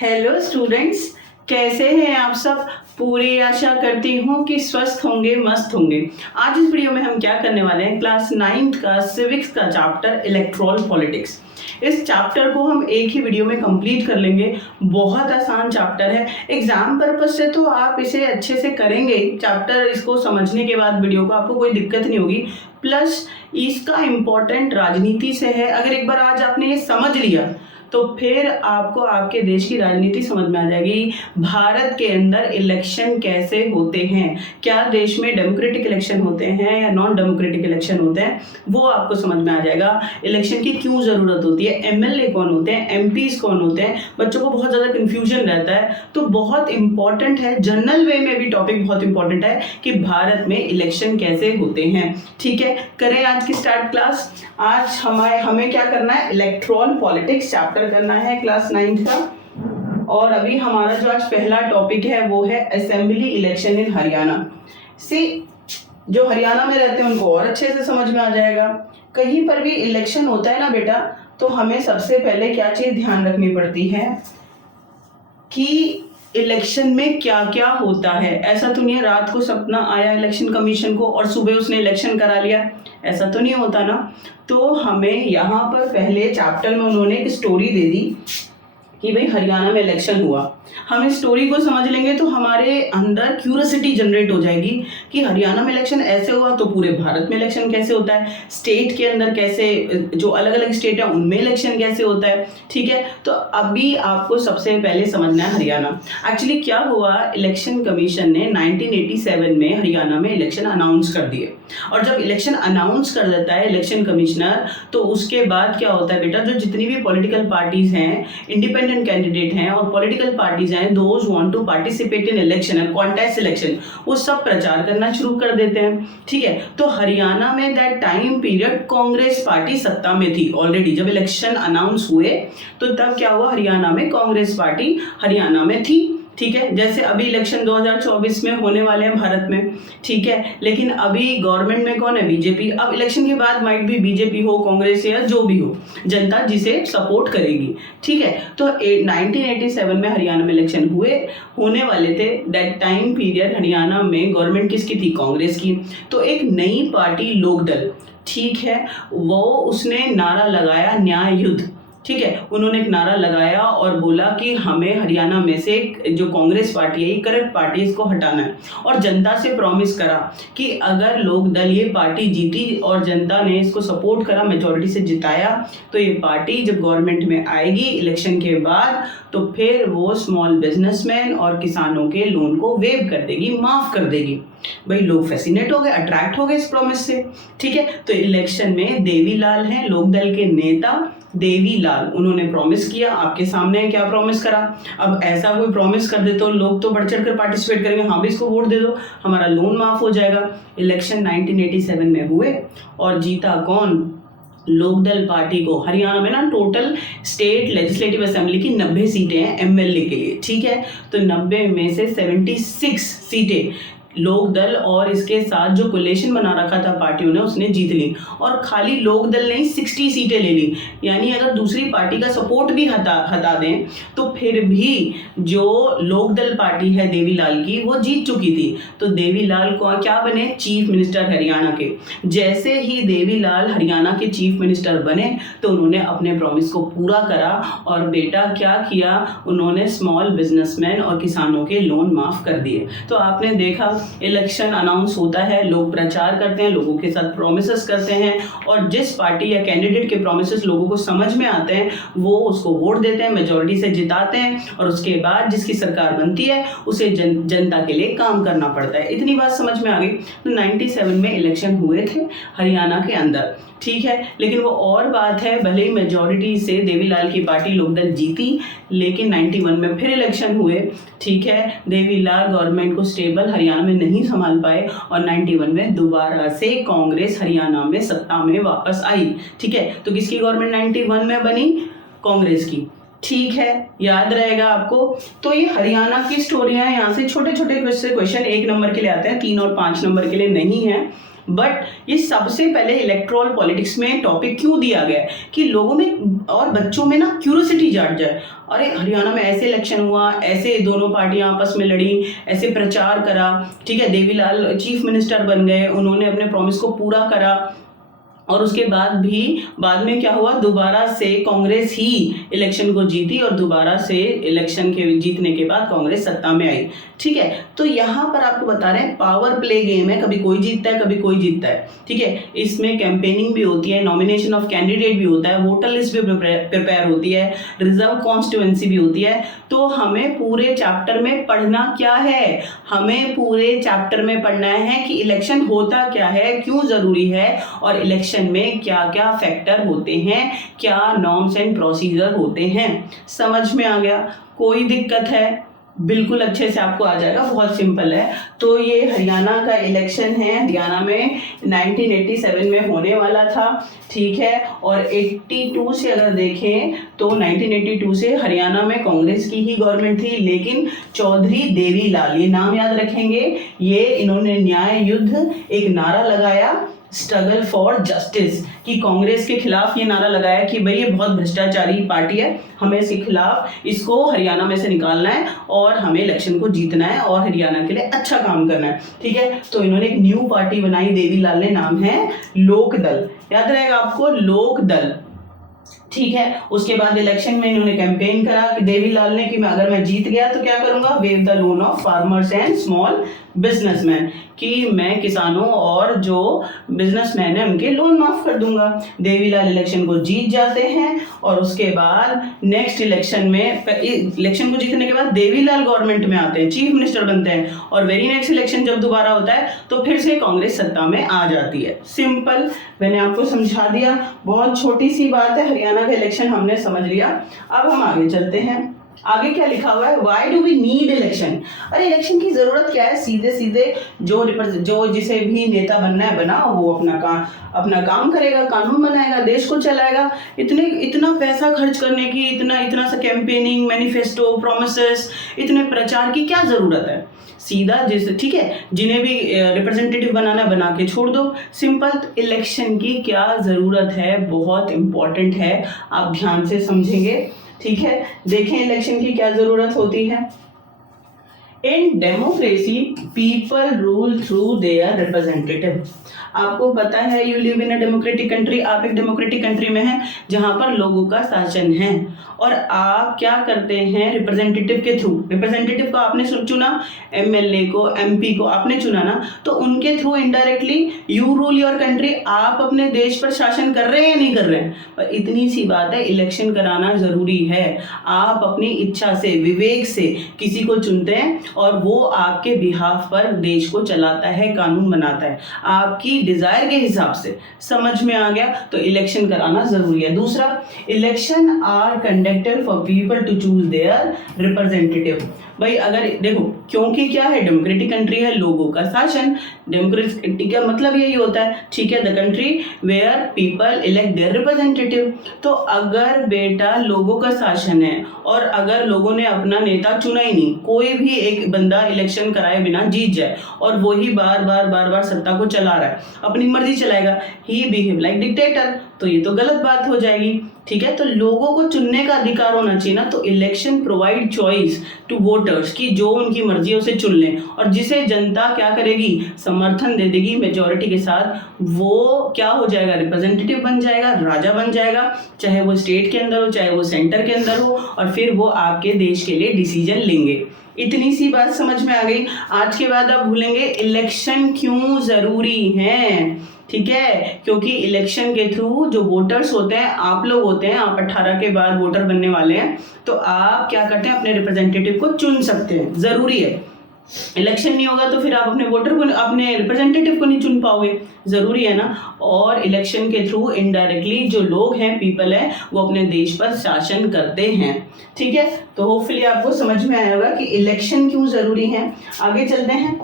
Hello students, कैसे हैं आप सब। पूरी आशा करती हूँ कि स्वस्थ होंगे, मस्त होंगे। आज इस वीडियो में हम क्या करने वाले हैं, क्लास 9th का सिविक्स का चैप्टर इलेक्टोरल पॉलिटिक्स। इस चैप्टर को हम एक ही वीडियो में कंप्लीट कर लेंगे। बहुत आसान चैप्टर है, एग्जाम पर्पज से तो आप इसे अच्छे से करेंगे। चैप्टर इसको समझने के बाद वीडियो को आपको कोई दिक्कत नहीं होगी। प्लस इसका इम्पोर्टेंट राजनीति से है। अगर एक बार आज आपने ये समझ लिया तो फिर आपको आपके देश की राजनीति समझ में आ जाएगी। भारत के अंदर इलेक्शन कैसे होते हैं, क्या देश में डेमोक्रेटिक इलेक्शन होते हैं या नॉन डेमोक्रेटिक इलेक्शन होते हैं, वो आपको समझ में आ जाएगा। इलेक्शन की क्यों ज़रूरत होती है, एमएलए कौन होते हैं, एमपीज कौन होते हैं। बच्चों को बहुत ज़्यादा कन्फ्यूजन रहता है, तो बहुत इंपॉर्टेंट है। जनरल वे में भी टॉपिक बहुत इंपॉर्टेंट है कि भारत में इलेक्शन कैसे होते हैं। ठीक है, करें आज की स्टार्ट क्लास। आज हमें क्या करना है, इलेक्टोरल पॉलिटिक्स चैप्टर करना है क्लास 9th का। और अभी हमारा जो आज पहला टॉपिक है वो है असेंबली इलेक्शन इन हरियाणा। जो हरियाणा में रहते हैं उनको और अच्छे से समझ में आ जाएगा। कहीं पर भी इलेक्शन होता है ना बेटा, तो हमें सबसे पहले क्या चीज ध्यान रखनी पड़ती है कि इलेक्शन में क्या क्या होता है। ऐसा तो नहीं है रात को सपना आया इलेक्शन कमीशन को और सुबह उसने इलेक्शन करा लिया, ऐसा तो नहीं होता ना। तो हमें यहाँ पर पहले चैप्टर में उन्होंने एक स्टोरी दे दी कि भाई हरियाणा में इलेक्शन हुआ। हम इस स्टोरी को समझ लेंगे तो हमारे अंदर क्यूरियोसिटी जनरेट हो जाएगी कि हरियाणा में इलेक्शन ऐसे हुआ तो पूरे भारत में इलेक्शन कैसे होता है, स्टेट के अंदर कैसे, जो अलग अलग स्टेट है उनमें इलेक्शन कैसे होता है। ठीक है, तो अभी आपको सबसे पहले समझना है हरियाणा। एक्चुअली क्या हुआ, इलेक्शन कमीशन ने 1987 में हरियाणा में इलेक्शन अनाउंस कर दिए। और जब इलेक्शन अनाउंस कर देता है इलेक्शन कमिश्नर, तो उसके बाद क्या होता है बेटा, जो जितनी भी पॉलिटिकल पार्टीज हैं, इंडिपेंडेंट कैंडिडेट हैं और पॉलिटिकल पार्टीज हैं, those want to participate in election and contest election, वो सब प्रचार करना शुरू कर देते हैं। ठीक है, तो हरियाणा में that time period Congress party सत्ता में थी ऑलरेडी। जब इलेक्शन अनाउंस हुए तो तब क्या हुआ, हरियाणा में कांग्रेस पार्टी हरियाणा में थी। ठीक है, जैसे अभी इलेक्शन 2024 में होने वाले हैं भारत में। ठीक है, लेकिन अभी गवर्नमेंट में कौन है, बीजेपी। अब इलेक्शन के बाद माइट भी बीजेपी हो, कांग्रेस या जो भी हो, जनता जिसे सपोर्ट करेगी। ठीक है, तो 1987 में हरियाणा में इलेक्शन होने वाले थे। दैट टाइम पीरियड हरियाणा में गवर्नमेंट किसकी थी, कांग्रेस की। तो एक नई पार्टी लोकदल, ठीक है, वो उसने नारा लगाया न्याय युद्ध। ठीक है, उन्होंने एक नारा लगाया और बोला कि हमें हरियाणा में से जो कांग्रेस पार्टी है, ये करप्ट पार्टी, इसको हटाना है। और जनता से प्रॉमिस करा कि अगर लोकदल ये पार्टी जीती और जनता ने इसको सपोर्ट करा, मेजॉरिटी से जिताया, तो ये पार्टी जब गवर्नमेंट में आएगी इलेक्शन के बाद, तो फिर वो स्मॉल बिजनेसमैन और किसानों के लोन को वेव कर देगी, माफ कर देगी। भाई लोग फैसिनेट हो गए, अट्रैक्ट हो गए इस प्रॉमिस से। ठीक है, तो इलेक्शन में देवीलाल हैं लोकदल के नेता, देवीलाल, उन्होंने प्रॉमिस किया, आपके सामने क्या प्रॉमिस करा। अब ऐसा कोई प्रॉमिस कर दे तो लोग तो बढ़ चढ़ कर पार्टिसिपेट करेंगे, हाँ भी इसको वोट दे दो, हमारा लोन माफ हो जाएगा। इलेक्शन 1987 में हुए और जीता कौन, लोकदल पार्टी को। हरियाणा में ना टोटल स्टेट लेजिस्लेटिव असेंबली की 90 सीटें हैं एमएलए के लिए। ठीक है, तो 90 में से 76 सीटें लोकदल और इसके साथ जो कोलेशन बना रखा था पार्टियों ने, उसने जीत ली। और खाली लोकदल ने 60 सीटें ले ली, यानी अगर दूसरी पार्टी का सपोर्ट भी हटा दें तो फिर भी जो लोकदल पार्टी है देवीलाल की, वो जीत चुकी थी। तो देवीलाल को क्या बने, चीफ मिनिस्टर हरियाणा के। जैसे ही देवीलाल हरियाणा के चीफ मिनिस्टर बने तो उन्होंने अपने प्रॉमिस को पूरा करा और बेटा क्या किया, उन्होंने स्मॉल बिजनेसमैन और किसानों के लोन माफ कर दिए। तो आपने देखा, इलेक्शन अनाउंस होता है, लोग प्रचार करते हैं, लोगों के साथ प्रोमिसेस करते हैं, और जिस पार्टी या कैंडिडेट के प्रोमिसेस लोगों को समझ में आते हैं वो उसको वोट देते हैं, मेजॉरिटी से जिताते हैं, और उसके बाद जिसकी सरकार बनती है उसे जनता के लिए काम करना पड़ता है। इतनी बात समझ में आ गई। तो 97 में इलेक्शन हुए थे हरियाणा के अंदर। ठीक है, लेकिन वो और बात है, भले ही मेजॉरिटी से देवीलाल की पार्टी लोकदल जीती, लेकिन 91 में फिर इलेक्शन हुए। ठीक है, देवीलाल गवर्नमेंट को स्टेबल हरियाणा में नहीं संभाल पाए और 91 में दोबारा से कांग्रेस हरियाणा में सत्ता में वापस आई। ठीक है, तो किसकी गवर्नमेंट 91 में बनी, कांग्रेस की। ठीक है, याद रहेगा आपको। तो ये हरियाणा की स्टोरियां, यहाँ से छोटे छोटे क्वेश्चन 1 नंबर के लिए आते हैं, 3 और 5 नंबर के लिए नहीं है। बट ये सबसे पहले इलेक्ट्रल पॉलिटिक्स में टॉपिक क्यों दिया गया है कि लोगों में और बच्चों में ना क्यूरियोसिटी जाग जाए। अरे हरियाणा में ऐसे इलेक्शन हुआ, ऐसे दोनों पार्टियां आपस में लड़ी, ऐसे प्रचार करा, ठीक है, देवीलाल चीफ मिनिस्टर बन गए, उन्होंने अपने प्रॉमिस को पूरा करा, और उसके बाद में क्या हुआ, दोबारा से कांग्रेस ही इलेक्शन को जीती और दोबारा से इलेक्शन के जीतने के बाद कांग्रेस सत्ता में आई। ठीक है, तो यहाँ पर आपको बता रहे हैं पावर प्ले गेम है, कभी कोई जीतता है कभी कोई जीतता है। ठीक है, इसमें कैंपेनिंग भी होती है, नॉमिनेशन ऑफ कैंडिडेट भी होता है, वोटर लिस्ट भी प्रिपेयर होती है, रिजर्व कॉन्स्टिट्यूएंसी भी होती है। तो हमें पूरे चैप्टर में पढ़ना क्या है, हमें पूरे चैप्टर में पढ़ना है कि इलेक्शन होता क्या है, क्यों जरूरी है, और इलेक्शन में क्या क्या फैक्टर होते हैं, क्या नॉर्म्स एंड प्रोसीजर होते हैं। समझ में आ गया? कोई दिक्कत है? बिल्कुल अच्छे से आपको आ जाएगा, बहुत सिंपल है। तो ये हरियाणा का इलेक्शन है, हरियाणा में 1987 में होने वाला था। ठीक है, और 82 से अगर देखें तो 1982 से हरियाणा में कांग्रेस की ही गवर्नमेंट थी, लेकिन चौधरी देवीलाल, ये नाम याद रखेंगे, ये इन्होंने न्याय युद्ध एक नारा लगाया, स्ट्रगल फॉर जस्टिस, कि कांग्रेस के खिलाफ ये नारा लगाया कि भाई ये बहुत भ्रष्टाचारी पार्टी है, हमें इसके खिलाफ इसको हरियाणा में से निकालना है और हमें इलेक्शन को जीतना है और हरियाणा के लिए अच्छा काम करना है। ठीक है, तो इन्होंने एक न्यू पार्टी बनाई, देवीलाल ने, नाम है लोकदल, याद रहेगा आपको, लोकदल। ठीक है, उसके बाद इलेक्शन में इन्होंने कैंपेन करा कि देवीलाल ने कि अगर मैं जीत गया तो क्या करूंगा, wave the loan of farmers and small businessman, कि मैं किसानों और जो बिजनेसमैन है उनके लोन माफ कर दूंगा। देवीलाल इलेक्शन को जीत जाते हैं और उसके बाद नेक्स्ट इलेक्शन में, इलेक्शन को जीतने के बाद देवीलाल गवर्नमेंट में आते हैं, चीफ मिनिस्टर बनते हैं, और वेरी नेक्स्ट इलेक्शन जब दोबारा होता है तो फिर से कांग्रेस सत्ता में आ जाती है। सिंपल, मैंने आपको समझा दिया, बहुत छोटी सी बात है, हरियाणा का इलेक्शन हमने समझ लिया। अब हम आगे चलते हैं, आगे क्या लिखा हुआ है, why do we need election. अरे इलेक्शन की जरूरत क्या है, सीधे सीधे जो जिसे भी नेता बनना है बनाओ, वो अपना काम करेगा, कानून बनाएगा, देश को चलाएगा। इतना पैसा खर्च करने की, इतना सा कैंपेनिंग, मैनिफेस्टो, प्रोमिसेस, इतने प्रचार की क्या जरूरत है। सीधा ठीक है, जिन्हें भी रिप्रेजेंटेटिव बनाना बना के छोड़ दो, सिंपल। इलेक्शन की क्या जरूरत है, बहुत इंपॉर्टेंट है, आप ध्यान से समझेंगे। ठीक है, देखें इलेक्शन की क्या जरूरत होती है। In democracy people rule through their representative. आपको पता है you live in a democratic country, आप एक डेमोक्रेटिक कंट्री में हैं जहां पर लोगों का शासन है, और आप क्या करते हैं, रिप्रेजेंटेटिव के थ्रू, रिप्रेजेंटेटिव को आपने चुना, एमएलए को, एमपी को आपने चुना ना, तो उनके through indirectly you rule your country, आप अपने देश पर शासन कर रहे हैं या नहीं कर रहे हैं। पर इतनी सी बात है, इलेक्शन कराना जरूरी है। आप अपनी इच्छा से, विवेक से किसी को चुनते हैं और वो आपके बिहाफ पर देश को चलाता है, कानून बनाता है आपकी डिजायर के हिसाब से। समझ में आ गया? तो इलेक्शन कराना जरूरी है। दूसरा, election are conducted for people to choose their representative. भाई अगर देखो, क्योंकि क्या है, डेमोक्रेटिक कंट्री है, लोगों का शासन, डेमोक्रेटिक का मतलब यही होता है, ठीक है, the country where people elect their representative. तो अगर बेटा लोगों का शासन है और अगर लोगों ने अपना नेता चुना ही नहीं, कोई भी एक बंदा इलेक्शन कराए बिना जीत जाए और वही बार बार सत्ता को चला रहा है, अपनी मर्जी चलाएगा, ही बिहेव लाइक डिक्टेटर, तो ये तो गलत बात हो जाएगी। ठीक है, तो लोगों को चुनने का अधिकार होना चाहिए ना, तो election provide choice to voters की जो उनकी मर्जी है उसे चुन लें, और जिसे जनता क्या करेगी, समर्थन दे देगी मेजॉरिटी के साथ, वो क्या हो जाएगा, रिप्रेजेंटेटिव बन जाएगा, राजा बन जाएगा, चाहे वो स्टेट के अंदर हो चाहे वो सेंटर के अंदर हो, और फिर वो आपके देश के लिए डिसीजन लेंगे। इतनी सी बात समझ में आ गई। आज के बाद आप भूलेंगे इलेक्शन क्यों जरूरी है। ठीक है, क्योंकि इलेक्शन के थ्रू जो वोटर्स होते हैं, आप लोग होते हैं, आप 18 के बाद वोटर बनने वाले हैं, तो आप क्या करते हैं, अपने रिप्रेजेंटेटिव को चुन सकते हैं, जरूरी है। इलेक्शन नहीं होगा तो फिर आप अपने वोटर को, अपने रिप्रेजेंटेटिव को नहीं चुन पाओगे, जरूरी है ना। और इलेक्शन के थ्रू इनडायरेक्टली जो लोग हैं, पीपल है, वो अपने देश पर शासन करते हैं। ठीक है, तो होपफुली आपको समझ में आया होगा कि इलेक्शन क्यों जरूरी है। आगे चलते हैं,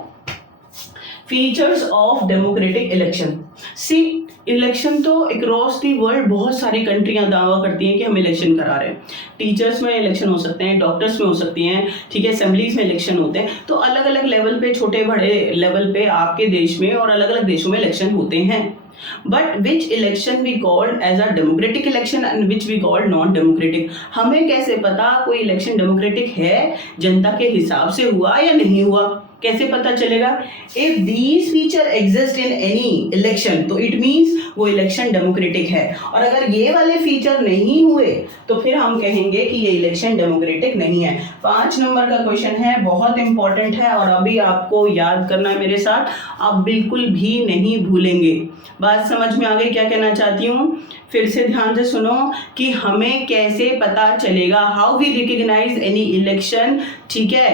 features of democratic election. See, election तो अक्रॉस दी वर्ल्ड बहुत सारी कंट्रियां दावा करती हैं कि हम इलेक्शन करा रहे हैं, टीचर्स में इलेक्शन हो सकते हैं, डॉक्टर्स में हो सकती हैं, ठीक है, असेंबलीज में इलेक्शन होते हैं। तो अलग अलग लेवल पे, छोटे बड़े लेवल पे आपके देश में और अलग अलग देशों में इलेक्शन होते हैं। But which election we called as a democratic election and which we called non democratic. हमें कैसे पता कोई इलेक्शन डेमोक्रेटिक है, जनता के हिसाब से हुआ या नहीं हुआ, कैसे पता चलेगा? If these feature exist in any election तो इट मीन्स वो इलेक्शन डेमोक्रेटिक है, और अगर ये वाले फीचर नहीं हुए तो फिर हम कहेंगे कि ये इलेक्शन डेमोक्रेटिक नहीं है। 5 नंबर का क्वेश्चन है, बहुत इंपॉर्टेंट है और अभी आपको याद करना है मेरे साथ, आप बिल्कुल भी नहीं भूलेंगे। बात समझ में आ गई क्या कहना चाहती हूँ? फिर से ध्यान से सुनो कि हमें कैसे पता चलेगा, how we recognise any election, ठीक है,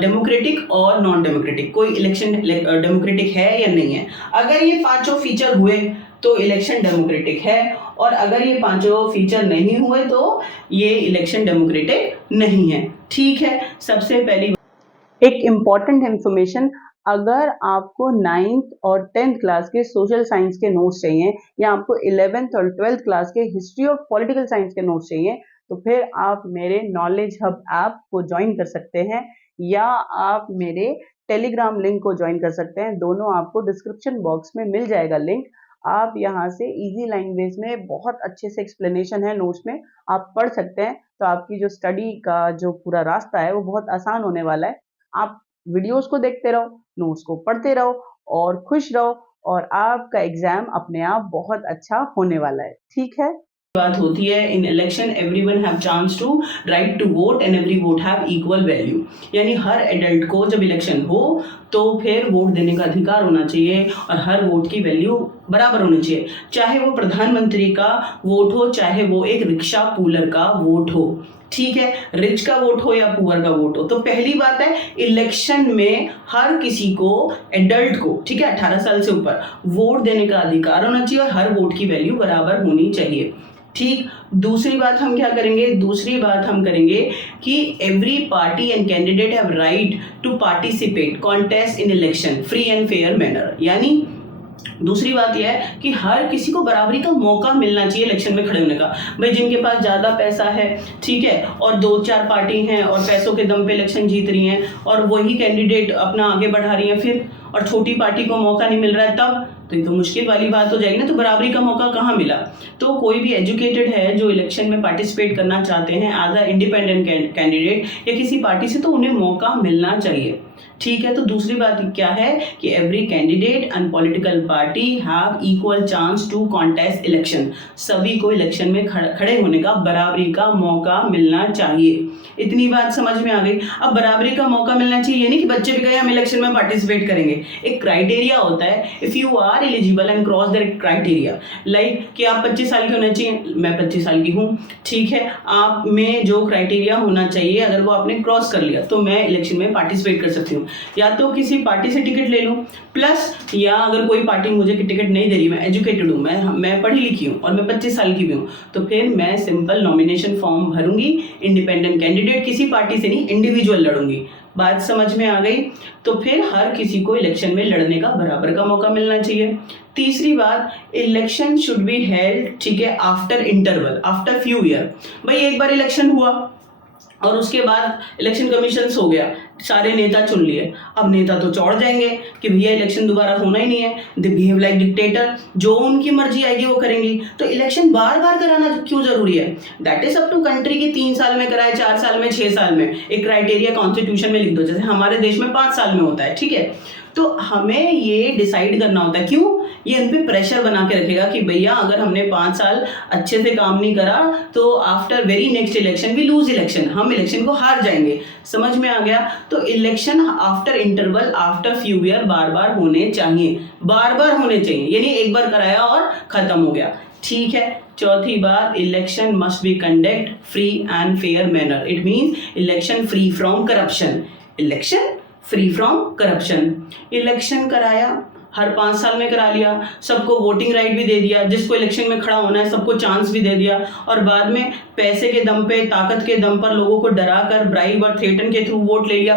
डेमोक्रेटिक और नॉन डेमोक्रेटिक, कोई इलेक्शन डेमोक्रेटिक है या नहीं है। अगर ये 5 फीचर हुए तो इलेक्शन डेमोक्रेटिक है, और अगर ये 5 फीचर नहीं हुए तो ये इलेक्शन डेमोक्रेटिक नहीं है। ठीक है, सबसे पहली एक इम्पॉर्टेंट इंफॉर्मेशन, अगर आपको 9th और 10th क्लास के सोशल साइंस के नोट्स चाहिए या आपको 11th और 12th क्लास के हिस्ट्री ऑफ पॉलिटिकल साइंस के नोट्स चाहिए तो फिर आप मेरे नॉलेज हब ऐप को ज्वाइन कर सकते हैं या आप मेरे टेलीग्राम लिंक को ज्वाइन कर सकते हैं। दोनों आपको डिस्क्रिप्शन बॉक्स में मिल जाएगा लिंक। आप यहाँ से इजी लैंग्वेज में बहुत अच्छे से एक्सप्लेनेशन है नोट्स में, आप पढ़ सकते हैं। तो आपकी जो स्टडी का जो पूरा रास्ता है वो बहुत आसान होने वाला है। आप वीडियोस को देखते रहो, नोट्स को पढ़ते रहो और खुश रहो, और आपका एग्जाम अपने आप बहुत अच्छा होने वाला है। ठीक है, बात होती है in election everyone have chance to right to vote and every vote have equal value, यानी हर एडल्ट को जब इलेक्शन हो तो फिर वोट देने का अधिकार होना चाहिए और हर वोट की वैल्यू बराबर होनी चाहिए, चाहे वो प्रधानमंत्री का वोट हो, चाहे वो एक रिक्शा पुलर का वोट हो। ठीक है, रिच का वोट हो या पुअर का वोट हो। तो पहली बात है, इलेक्शन में हर किसी को, एडल्ट को, ठीक है, 18 साल से ऊपर वोट देने का अधिकार होना चाहिए और हर वोट की वैल्यू बराबर होनी चाहिए। ठीक, दूसरी बात हम क्या करेंगे? दूसरी बात हम करेंगे कि every party and candidate have right to participate contest in election free and fair manner, यानी दूसरी बात यह है कि हर किसी को बराबरी का मौका मिलना चाहिए इलेक्शन में खड़े होने का। भाई जिनके पास ज़्यादा पैसा है, ठीक है, और 2-4 पार्टी हैं और पैसों के दम पे इलेक्शन जीत रही हैं और वही कैंडिडेट अपना आगे बढ़ा रही हैं फिर, और छोटी पार्टी को मौका नहीं मिल रहा है तब, तो ये तो मुश्किल वाली बात हो जाएगी ना। तो बराबरी का मौका कहाँ मिला? तो कोई भी एजुकेटेड है जो इलेक्शन में पार्टिसिपेट करना चाहते हैं एज अ इंडिपेंडेंट कैंडिडेट या किसी पार्टी से, तो उन्हें मौका मिलना चाहिए। ठीक है, तो दूसरी बात क्या है कि every candidate and political party have equal chance to contest election, सभी को इलेक्शन में खड़े होने का बराबरी का मौका मिलना चाहिए। इतनी बात समझ में आ गई। अब बराबरी का मौका मिलना चाहिए, नहीं कि बच्चे भी कहे हम इलेक्शन में पार्टिसिपेट करेंगे। एक क्राइटेरिया होता है, if you are eligible and cross that criteria, like कि आप 25 साल के होने चाहिए, मैं 25 साल की हूँ, ठीक है, आप में जो क्राइटेरिया होना चाहिए अगर वो आपने क्रॉस कर लिया तो मैं इलेक्शन में पार्टिसिपेट कर सकती हूँ। या तो किसी पार्टी से टिकट ले लूँ प्लस, या अगर कोई पार्टी मुझे टिकट नहीं दे रही, मैं एजुकेटेड हूँ, मैं पढ़ी लिखी हूँ और मैं 25 साल की भी हूँ, तो फिर मैं सिंपल नॉमिनेशन फॉर्म भरूंगी, इंडिपेंडेंट कैंडिडेट, किसी पार्टी से नहीं, इंडिविजुअल लड़ूंगी। बात समझ में आ गई? तो फिर हर किसी को इलेक्शन में लड़ने का बराबर का मौका मिलना चाहिए। तीसरी बात, इलेक्शन शुड बी हेल्ड, ठीक है, after interval, after few year. भाई एक बार इलेक्शन हुआ और उसके बाद इलेक्शन कमीशन हो गया, सारे नेता चुन लिए, अब नेता तो चौड़ जाएंगे कि भैया इलेक्शन दोबारा होना ही नहीं है, दे बिहेव लाइक डिक्टेटर, जो उनकी मर्जी आएगी वो करेंगी। तो इलेक्शन बार बार कराना क्यों जरूरी है? That is up to country की 3 साल में कराए, 4 साल में, 6 साल में, एक क्राइटेरिया कॉन्स्टिट्यूशन में लिख दो, जैसे हमारे देश में 5 साल में होता है। ठीक है, तो हमें ये डिसाइड करना होता है, क्यों? ये उन पे प्रेशर बना के रखेगा कि भैया अगर हमने 5 साल अच्छे से काम नहीं करा तो after very next election we lose election, हम इलेक्शन को हार जाएंगे। समझ में आ गया? तो election after interval, after few year बार बार होने चाहिए, बार बार होने चाहिए, यानी एक बार कराया और खत्म हो गया। ठीक है, चौथी बात, election must be conduct free and fair manner, it means election free from corruption, election free from corruption. Election कराया, हर 5 साल में करा लिया, सबको वोटिंग राइट भी दे दिया, जिसको इलेक्शन में खड़ा होना है सबको चांस भी दे दिया, और बाद में पैसे के दम पे, ताकत के दम पर लोगों को डरा कर, ब्राइब और थ्रेटन के थ्रू वोट ले लिया,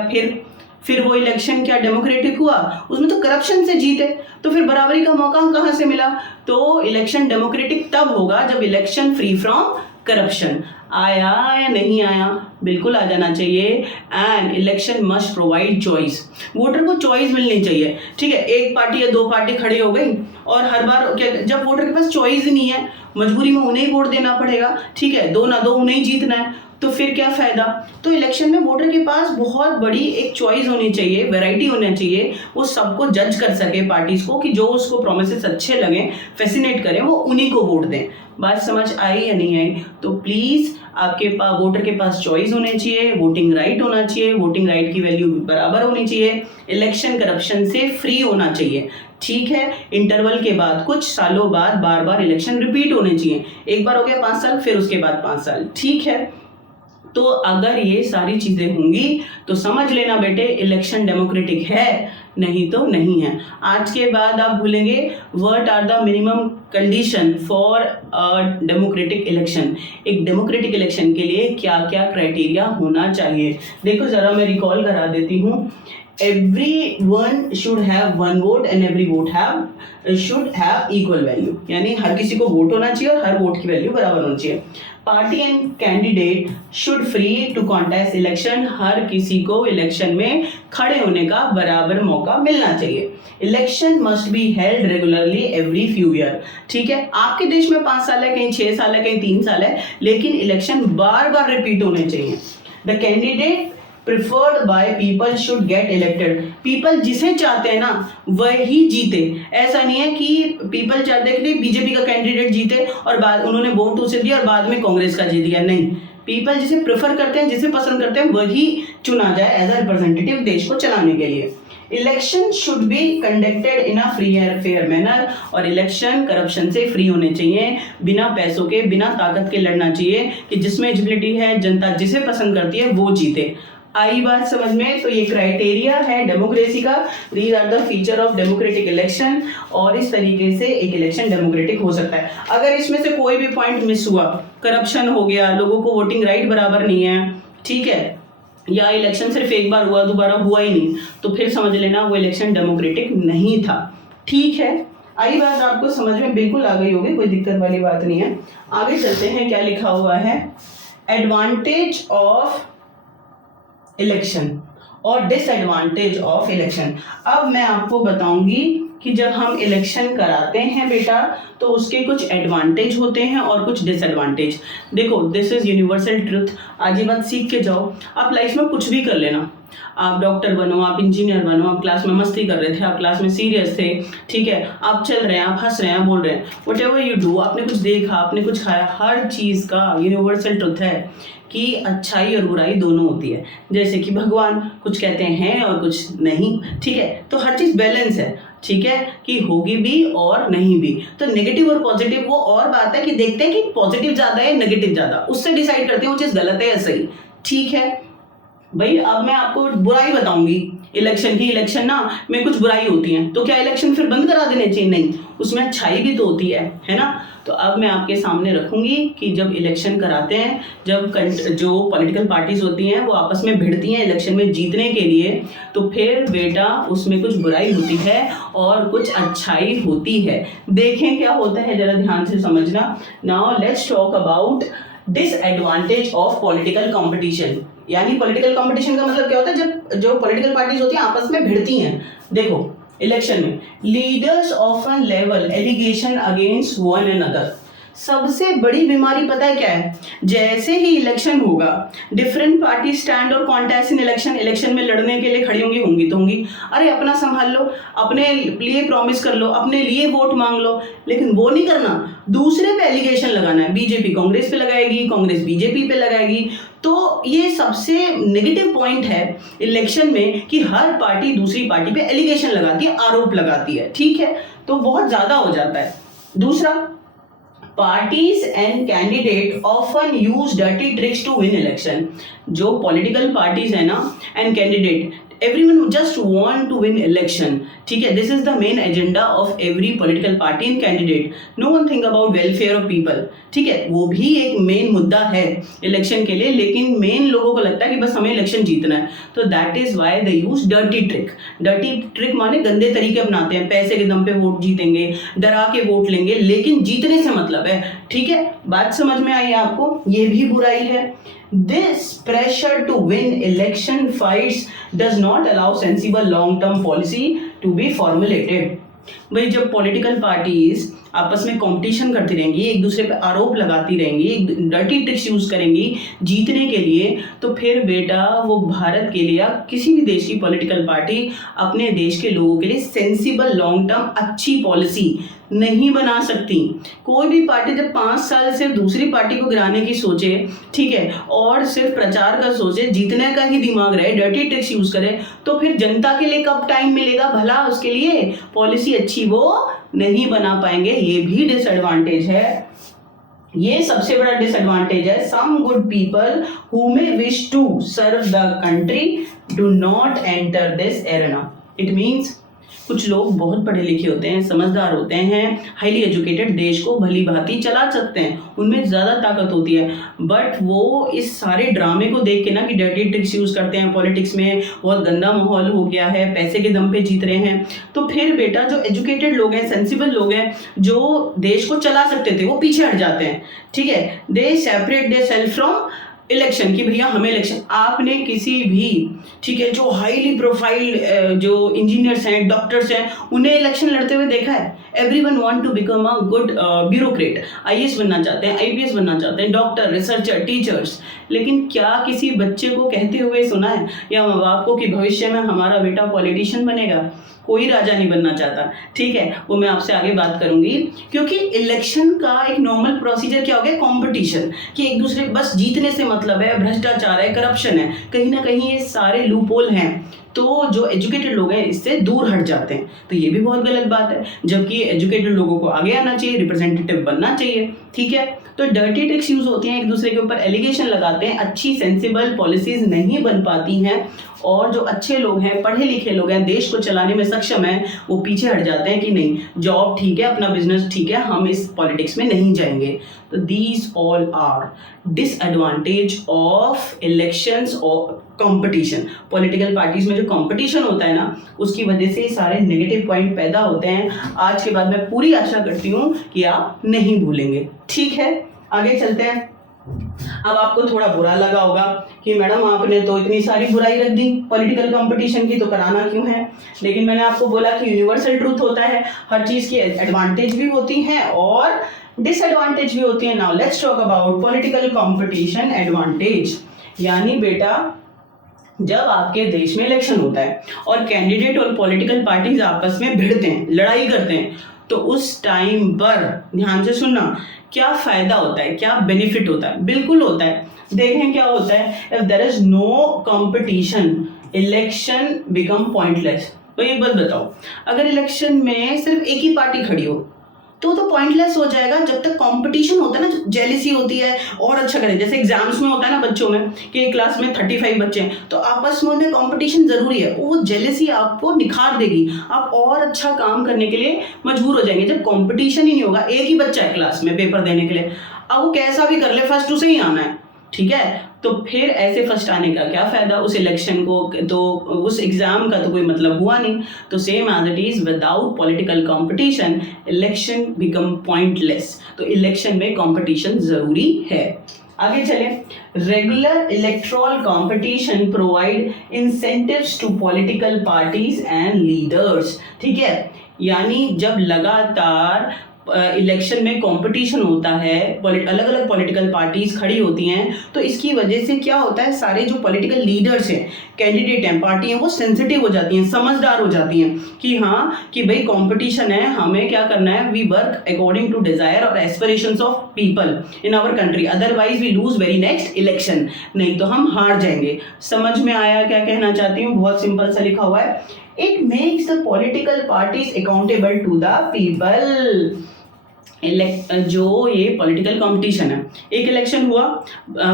फिर वो इलेक्शन क्या डेमोक्रेटिक हुआ? उसमें तो करप्शन से जीते, तो फिर बराबरी का मौका कहाँ से मिला? तो इलेक्शन डेमोक्रेटिक तब होगा जब इलेक्शन फ्री फ्रॉम करप्शन। आया या नहीं आया, बिल्कुल आ जाना चाहिए। And election must provide choice, voter को चॉइस मिलनी चाहिए। ठीक है, एक पार्टी या दो पार्टी खड़ी हो गई और हर बार जब वोटर के पास चॉइस ही नहीं है, मजबूरी में उन्हें ही वोट देना पड़ेगा। ठीक है, दो ना दो उन्हें ही जीतना है, तो फिर क्या फायदा। तो इलेक्शन में वोटर के पास बहुत बड़ी एक चॉइस होनी चाहिए, वैरायटी होना चाहिए, वो सबको जज कर सके पार्टीज को कि जो उसको प्रोमिसेस अच्छे लगे, फैसिनेट करें, वो उन्हीं को वोट दें। बात समझ आई या नहीं आई? तो प्लीज आपके पास वोटर के पास चॉइस होनी चाहिए, वोटिंग राइट होना चाहिए, वोटिंग राइट की वैल्यू बराबर होनी चाहिए, इलेक्शन करप्शन से फ्री होना चाहिए। ठीक है, इंटरवल के बाद कुछ सालों बाद बार बार इलेक्शन रिपीट होने चाहिए। एक बार हो गया 5 साल, फिर उसके बाद 5 साल। ठीक है, तो अगर ये सारी चीजें होंगी तो समझ लेना बेटे इलेक्शन डेमोक्रेटिक है, नहीं तो नहीं है। आज के बाद आप भूलेंगे what are the minimum condition for a democratic election. एक डेमोक्रेटिक इलेक्शन के लिए क्या क्या क्राइटेरिया होना चाहिए, देखो जरा मैं रिकॉल करा देती हूँ। Everyone should have one vote and every vote should have equal value, यानी हर किसी को वोट होना चाहिए और हर वोट की वैल्यू बराबर होनी चाहिए। Party and candidate should free to contest election, हर किसी को इलेक्शन में खड़े होने का बराबर मौका मिलना चाहिए। Election must be held regularly every few year. ठीक है, आपके देश में 5 साल है, कहीं 6 साल है, कहीं 3 साल है, लेकिन इलेक्शन बार बार रिपीट होने चाहिए। The candidate preferred by people should get elected, people जिसे चाहते हैं ना वही जीते। ऐसा नहीं है कि पीपल चाहते हैं कि बीजेपी का कैंडिडेट जीते और बाद उन्होंने वोट उसे दिया और बाद में कांग्रेस का जीत दिया, नहीं। पीपल जिसे प्रेफर करते हैं, जिसे पसंद करते हैं, वही चुना जाए एज अ रिप्रेजेंटेटिव देश को चलाने के लिए। Election should be conducted in a free and fair manner, और इलेक्शन करप्शन से फ्री होने चाहिए, बिना पैसों के, बिना ताकत के लड़ना चाहिए कि जिसमें एलिजिबिलिटी है, जनता जिसे पसंद करती है वो जीते। आई बात समझ में? तो ये क्राइटेरिया है डेमोक्रेसी का, these are the feature of democratic election, और इस तरीके से एक इलेक्शन डेमोक्रेटिक हो सकता है। अगर इसमें से कोई भी पॉइंट मिस हुआ, करप्शन हो गया, लोगों को वोटिंग राइट बराबर नहीं है, ठीक है, या इलेक्शन सिर्फ एक बार हुआ, दोबारा हुआ ही नहीं, तो फिर समझ लेना वो इलेक्शन डेमोक्रेटिक नहीं था। ठीक है, आई बात आपको समझ में बिल्कुल आ गई होगी, कोई दिक्कत वाली बात नहीं है। आगे चलते हैं, क्या लिखा हुआ है, एडवांटेज ऑफ इलेक्शन और डिसएडवांटेज ऑफ इलेक्शन। अब मैं आपको बताऊंगी कि जब हम इलेक्शन कराते हैं बेटा तो उसके कुछ एडवांटेज होते हैं और कुछ डिसएडवांटेज। देखो, दिस इज यूनिवर्सल ट्रुथ, आज ये बात सीख के जाओ। आप लाइफ में कुछ भी कर लेना, आप डॉक्टर बनो, आप इंजीनियर बनो, आप क्लास में मस्ती कर रहे थे, आप क्लास में सीरियस थे, ठीक है, आप चल रहे हैं, आप हंस रहे हैं, आप बोल रहे हैं, वट एवर यू डू, आपने कुछ देखा, आपने कुछ खाया, हर चीज़ का यूनिवर्सल ट्रुथ है कि अच्छाई और बुराई दोनों होती है। जैसे कि भगवान कुछ कहते हैं और कुछ नहीं, ठीक है, तो हर चीज़ बैलेंस है, ठीक है, कि होगी भी और नहीं भी। तो नेगेटिव और पॉजिटिव वो और बात है कि देखते हैं कि पॉजिटिव ज़्यादा है नेगेटिव ज़्यादा, उससे डिसाइड करते हैं वो चीज़ गलत है या सही। ठीक है भाई, अब मैं आपको बुराई बताऊंगी इलेक्शन की। इलेक्शन ना में कुछ बुराई होती है, तो क्या इलेक्शन फिर बंद करा देने चाहिए? नहीं, उसमें अच्छाई भी तो होती है ना। तो अब मैं आपके सामने रखूंगी कि जब इलेक्शन कराते हैं, जब जो पॉलिटिकल पार्टीज होती हैं वो आपस में भिड़ती हैं इलेक्शन में जीतने के लिए, तो फिर बेटा उसमें कुछ बुराई होती है और कुछ अच्छाई होती है। देखें क्या होता है, जरा ध्यान से समझना। Now let's talk about disadvantage of political competition. यानी पॉलिटिकल कंपटीशन का मतलब क्या होता है, जब जो पॉलिटिकल पार्टीज होती हैं आपस में भिड़ती हैं। देखो, इलेक्शन में leaders often level allegation against one another. सबसे बड़ी बीमारी पता है क्या है? जैसे ही इलेक्शन होगा, डिफरेंट पार्टी स्टैंड और कॉन्टेस्ट इन इलेक्शन, इलेक्शन में लड़ने के लिए खड़ी होंगी तो होंगी। अरे अपना संभाल लो, अपने लिए प्रॉमिस कर लो, अपने लिए वोट मांग लो, लेकिन वो नहीं करना, दूसरे पे एलिगेशन लगाना है। बीजेपी कांग्रेस पे लगाएगी, कांग्रेस बीजेपी पे लगाएगी। तो ये सबसे नेगेटिव पॉइंट है इलेक्शन में कि हर पार्टी दूसरी पार्टी पे एलिगेशन लगाती है, आरोप लगाती है, ठीक है, तो बहुत ज्यादा हो जाता है। दूसरा, parties and candidate often use dirty tricks to win election. जो पॉलिटिकल पार्टीज है ना and candidate, everyone just want to win election. ठीक है, this is the main agenda of every political party and candidate. No one think about welfare of people. ठीक है, वो भी एक मेन मुद्दा है इलेक्शन के लिए, लेकिन मेन लोगों को लगता है कि बस हमें इलेक्शन जीतना है. तो that is why they use dirty trick. Dirty trick माने गंदे तरीके अपनाते हैं, पैसे के दम पे वोट जीतेंगे, डरा के वोट लेंगे, लेकिन जीतने से मतलब है. ठीक है, बात समझ में आई आपको? ये भी बुराई है. This pressure to win election fights does not allow sensible long-term policy to be formulated. भाई जब पॉलिटिकल पार्टीज आपस में कंपटीशन करती रहेंगी, एक दूसरे पे आरोप लगाती रहेंगी, डर्टी ट्रिक्स यूज करेंगी जीतने के लिए, तो फिर बेटा वो भारत के लिए या किसी भी देश की पॉलिटिकल पार्टी अपने देश के लोगों के लिए सेंसिबल लॉन्ग टर्म अच्छी पॉलिसी नहीं बना सकती. कोई भी पार्टी जब 5 साल से दूसरी पार्टी को गिराने की सोचे, ठीक है, और सिर्फ प्रचार का सोचे, जीतने का ही दिमाग रहे, डर्टी ट्रिक्स यूज करे, तो फिर जनता के लिए कब टाइम मिलेगा भला उसके लिए पॉलिसी अच्छी वो नहीं बना पाएंगे. ये भी डिसएडवांटेज है. ये सबसे बड़ा डिसएडवांटेज है. Some good people who may wish to serve the country do not enter this arena. It means कुछ लोग बहुत पढ़े लिखे होते हैं, समझदार होते हैं, हाईली एजुकेटेड, देश को भली भांति चला सकते हैं, उनमें ज़्यादा ताकत होती है, बट वो इस सारे ड्रामे को देख के ना कि डर्टी ट्रिक्स यूज़ करते हैं, पॉलिटिक्स में बहुत गंदा माहौल हो गया है, पैसे के दम पे जीत रहे हैं, तो फिर बेटा जो एजुकेटेड लोग हैं, सेंसिबल लोग हैं, जो देश को चला सकते थे, वो पीछे हट जाते हैं. ठीक है, they separate they self from election कि भैया हमें इलेक्शन. आपने किसी भी, ठीक है, जो हाईली प्रोफाइल जो इंजीनियर्स हैं, डॉक्टर्स हैं, उन्हें इलेक्शन लड़ते हुए देखा है? Everyone want to become a good bureaucrat. IAS बनना चाहते हैं, आईपीएस बनना चाहते हैं, डॉक्टर, रिसर्चर, टीचर्स, लेकिन क्या किसी बच्चे को कहते हुए सुना है या माँ बाप को कि भविष्य में हमारा बेटा पॉलिटिशियन बनेगा? कोई राजा नहीं बनना चाहता. ठीक है, वो मैं आपसे आगे बात करूंगी, क्योंकि इलेक्शन का एक नॉर्मल प्रोसीजर क्या हो गया? कंपटीशन, कि एक दूसरे बस जीतने से मतलब है, भ्रष्टाचार है, करप्शन है, कहीं ना कहीं ये सारे लूप होल हैं. तो जो एजुकेटेड लोग हैं इससे दूर हट जाते हैं. तो ये भी बहुत गलत बात है, जबकि एजुकेटेड लोगों को आगे आना चाहिए, रिप्रेजेंटेटिव बनना चाहिए. ठीक है, तो डर्टी ट्रिक्स यूज होती हैं, एक दूसरे के ऊपर एलिगेशन लगाते हैं, अच्छी सेंसिबल पॉलिसीज नहीं बन पाती हैं, और जो अच्छे लोग हैं, पढ़े लिखे लोग हैं, देश को चलाने में सक्षम हैं, वो पीछे हट जाते हैं कि नहीं, जॉब ठीक है, अपना बिजनेस ठीक है, हम इस पॉलिटिक्स में नहीं जाएंगे. तो these all are disadvantage of elections और कंपटीशन. पॉलिटिकल पार्टीज में जो कंपटीशन होता है ना, उसकी वजह से सारे नेगेटिव पॉइंट पैदा होते हैं. आज के बाद मैं पूरी आशा करती हूँ कि आप नहीं भूलेंगे. ठीक है, आगे चलते हैं. अब आपको थोड़ा बुरा लगा होगा कि मैडम आपने तो इतनी सारी बुराई रख दी पॉलिटिकल कंपटीशन की, तो कराना क्यों है? लेकिन मैंने आपको बोला कि यूनिवर्सल ट्रूथ होता है, हर चीज़ की एडवांटेज भी होती हैं और डिसएडवांटेज भी होती है. Now let's talk about political competition advantage. यानी बेटा जब आपके देश में इलेक्शन होता है और कैंडिडेट और पॉलिटिकल पार्टीज आपस में भिड़ते हैं, लड़ाई करते हैं, तो उस टाइम पर ध्यान से सुनना, क्या फायदा होता है, क्या बेनिफिट होता है? बिल्कुल होता है. देखें क्या होता है. If there is no competition, election become pointless. तो एक बात बताओ, अगर इलेक्शन में सिर्फ एक ही पार्टी खड़ी हो तो पॉइंटलेस हो जाएगा. जब तक कंपटीशन होता है ना, जेलिसी होती है और अच्छा करें. जैसे एग्जाम्स में होता है ना बच्चों में कि एक क्लास में 35 बच्चे हैं, तो आपस में उन्हें कंपटीशन जरूरी है, वो जेलिसी आपको निखार देगी, आप और अच्छा काम करने के लिए मजबूर हो जाएंगे. जब कंपटीशन ही नहीं होगा, एक ही बच्चा है क्लास में पेपर देने के लिए, अब वो कैसा भी कर ले फर्स्ट उसे ही आना है. ठीक है, तो फिर ऐसे फर्स्ट आने का क्या फायदा? उस इलेक्शन को तो उस एग्जाम का तो कोई मतलब हुआ नहीं. तो same as it is without political competition election become pointless. तो इलेक्शन में कंपटीशन जरूरी है. आगे चलें. Regular electoral competition provide incentives to political parties and leaders. ठीक है, यानी जब लगातार इलेक्शन में कंपटीशन होता है, अलग अलग पॉलिटिकल पार्टीज खड़ी होती हैं, तो इसकी वजह से क्या होता है, सारे जो पॉलिटिकल लीडर्स हैं, कैंडिडेट हैं, पार्टी हैं, वो सेंसिटिव हो जाती हैं, समझदार हो जाती हैं कि हाँ कि भाई कंपटीशन है, हमें क्या करना है, we work according to desire और aspirations of people in our country, otherwise we lose very next election, नहीं तो हम हार जाएंगे. समझ में आया क्या कहना चाहती हूँ? बहुत सिंपल सा लिखा हुआ है. It makes the political parties accountable to the people. जो ये पॉलिटिकल कंपटीशन है, एक इलेक्शन हुआ,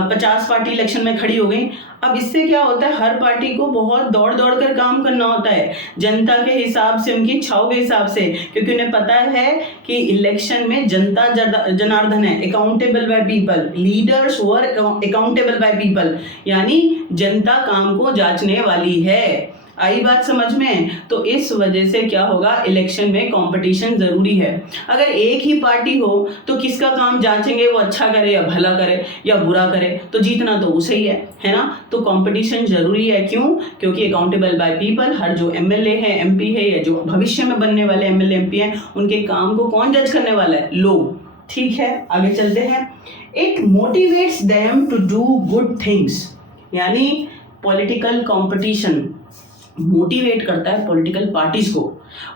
50 पार्टी इलेक्शन में खड़ी हो गई। अब इससे क्या होता है, हर पार्टी को बहुत दौड़ दौड़ कर काम करना होता है जनता के हिसाब से, उनकी इच्छाओं के हिसाब से, क्योंकि उन्हें पता है कि इलेक्शन में जनता जनार्दन है, accountable by people, leaders were accountable by people, यानी जनता काम को जांचने वाली है। आई बात समझ में? तो इस वजह से क्या होगा, इलेक्शन में कंपटीशन जरूरी है। अगर एक ही पार्टी हो तो किसका काम जांचेंगे, वो अच्छा करे या भला करे या बुरा करे, तो जीतना तो उसे ही है ना। तो कंपटीशन जरूरी है। क्यों? क्योंकि अकाउंटेबल बाय पीपल, हर जो एमएलए है, एमपी है, या जो भविष्य में बनने वाले एमएलए एमपी हैं, उनके काम को कौन जज करने वाला है? लोग। ठीक है, आगे चलते हैं। It motivates them to do good things, यानी पॉलिटिकल कंपटीशन मोटिवेट करता है पॉलिटिकल पार्टीज को,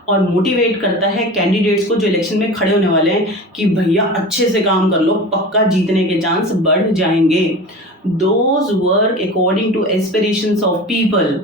और मोटिवेट करता है कैंडिडेट्स को जो इलेक्शन में खड़े होने वाले हैं कि भैया अच्छे से काम कर लो, पक्का जीतने के चांस बढ़ जाएंगे। Those work according to aspirations of people,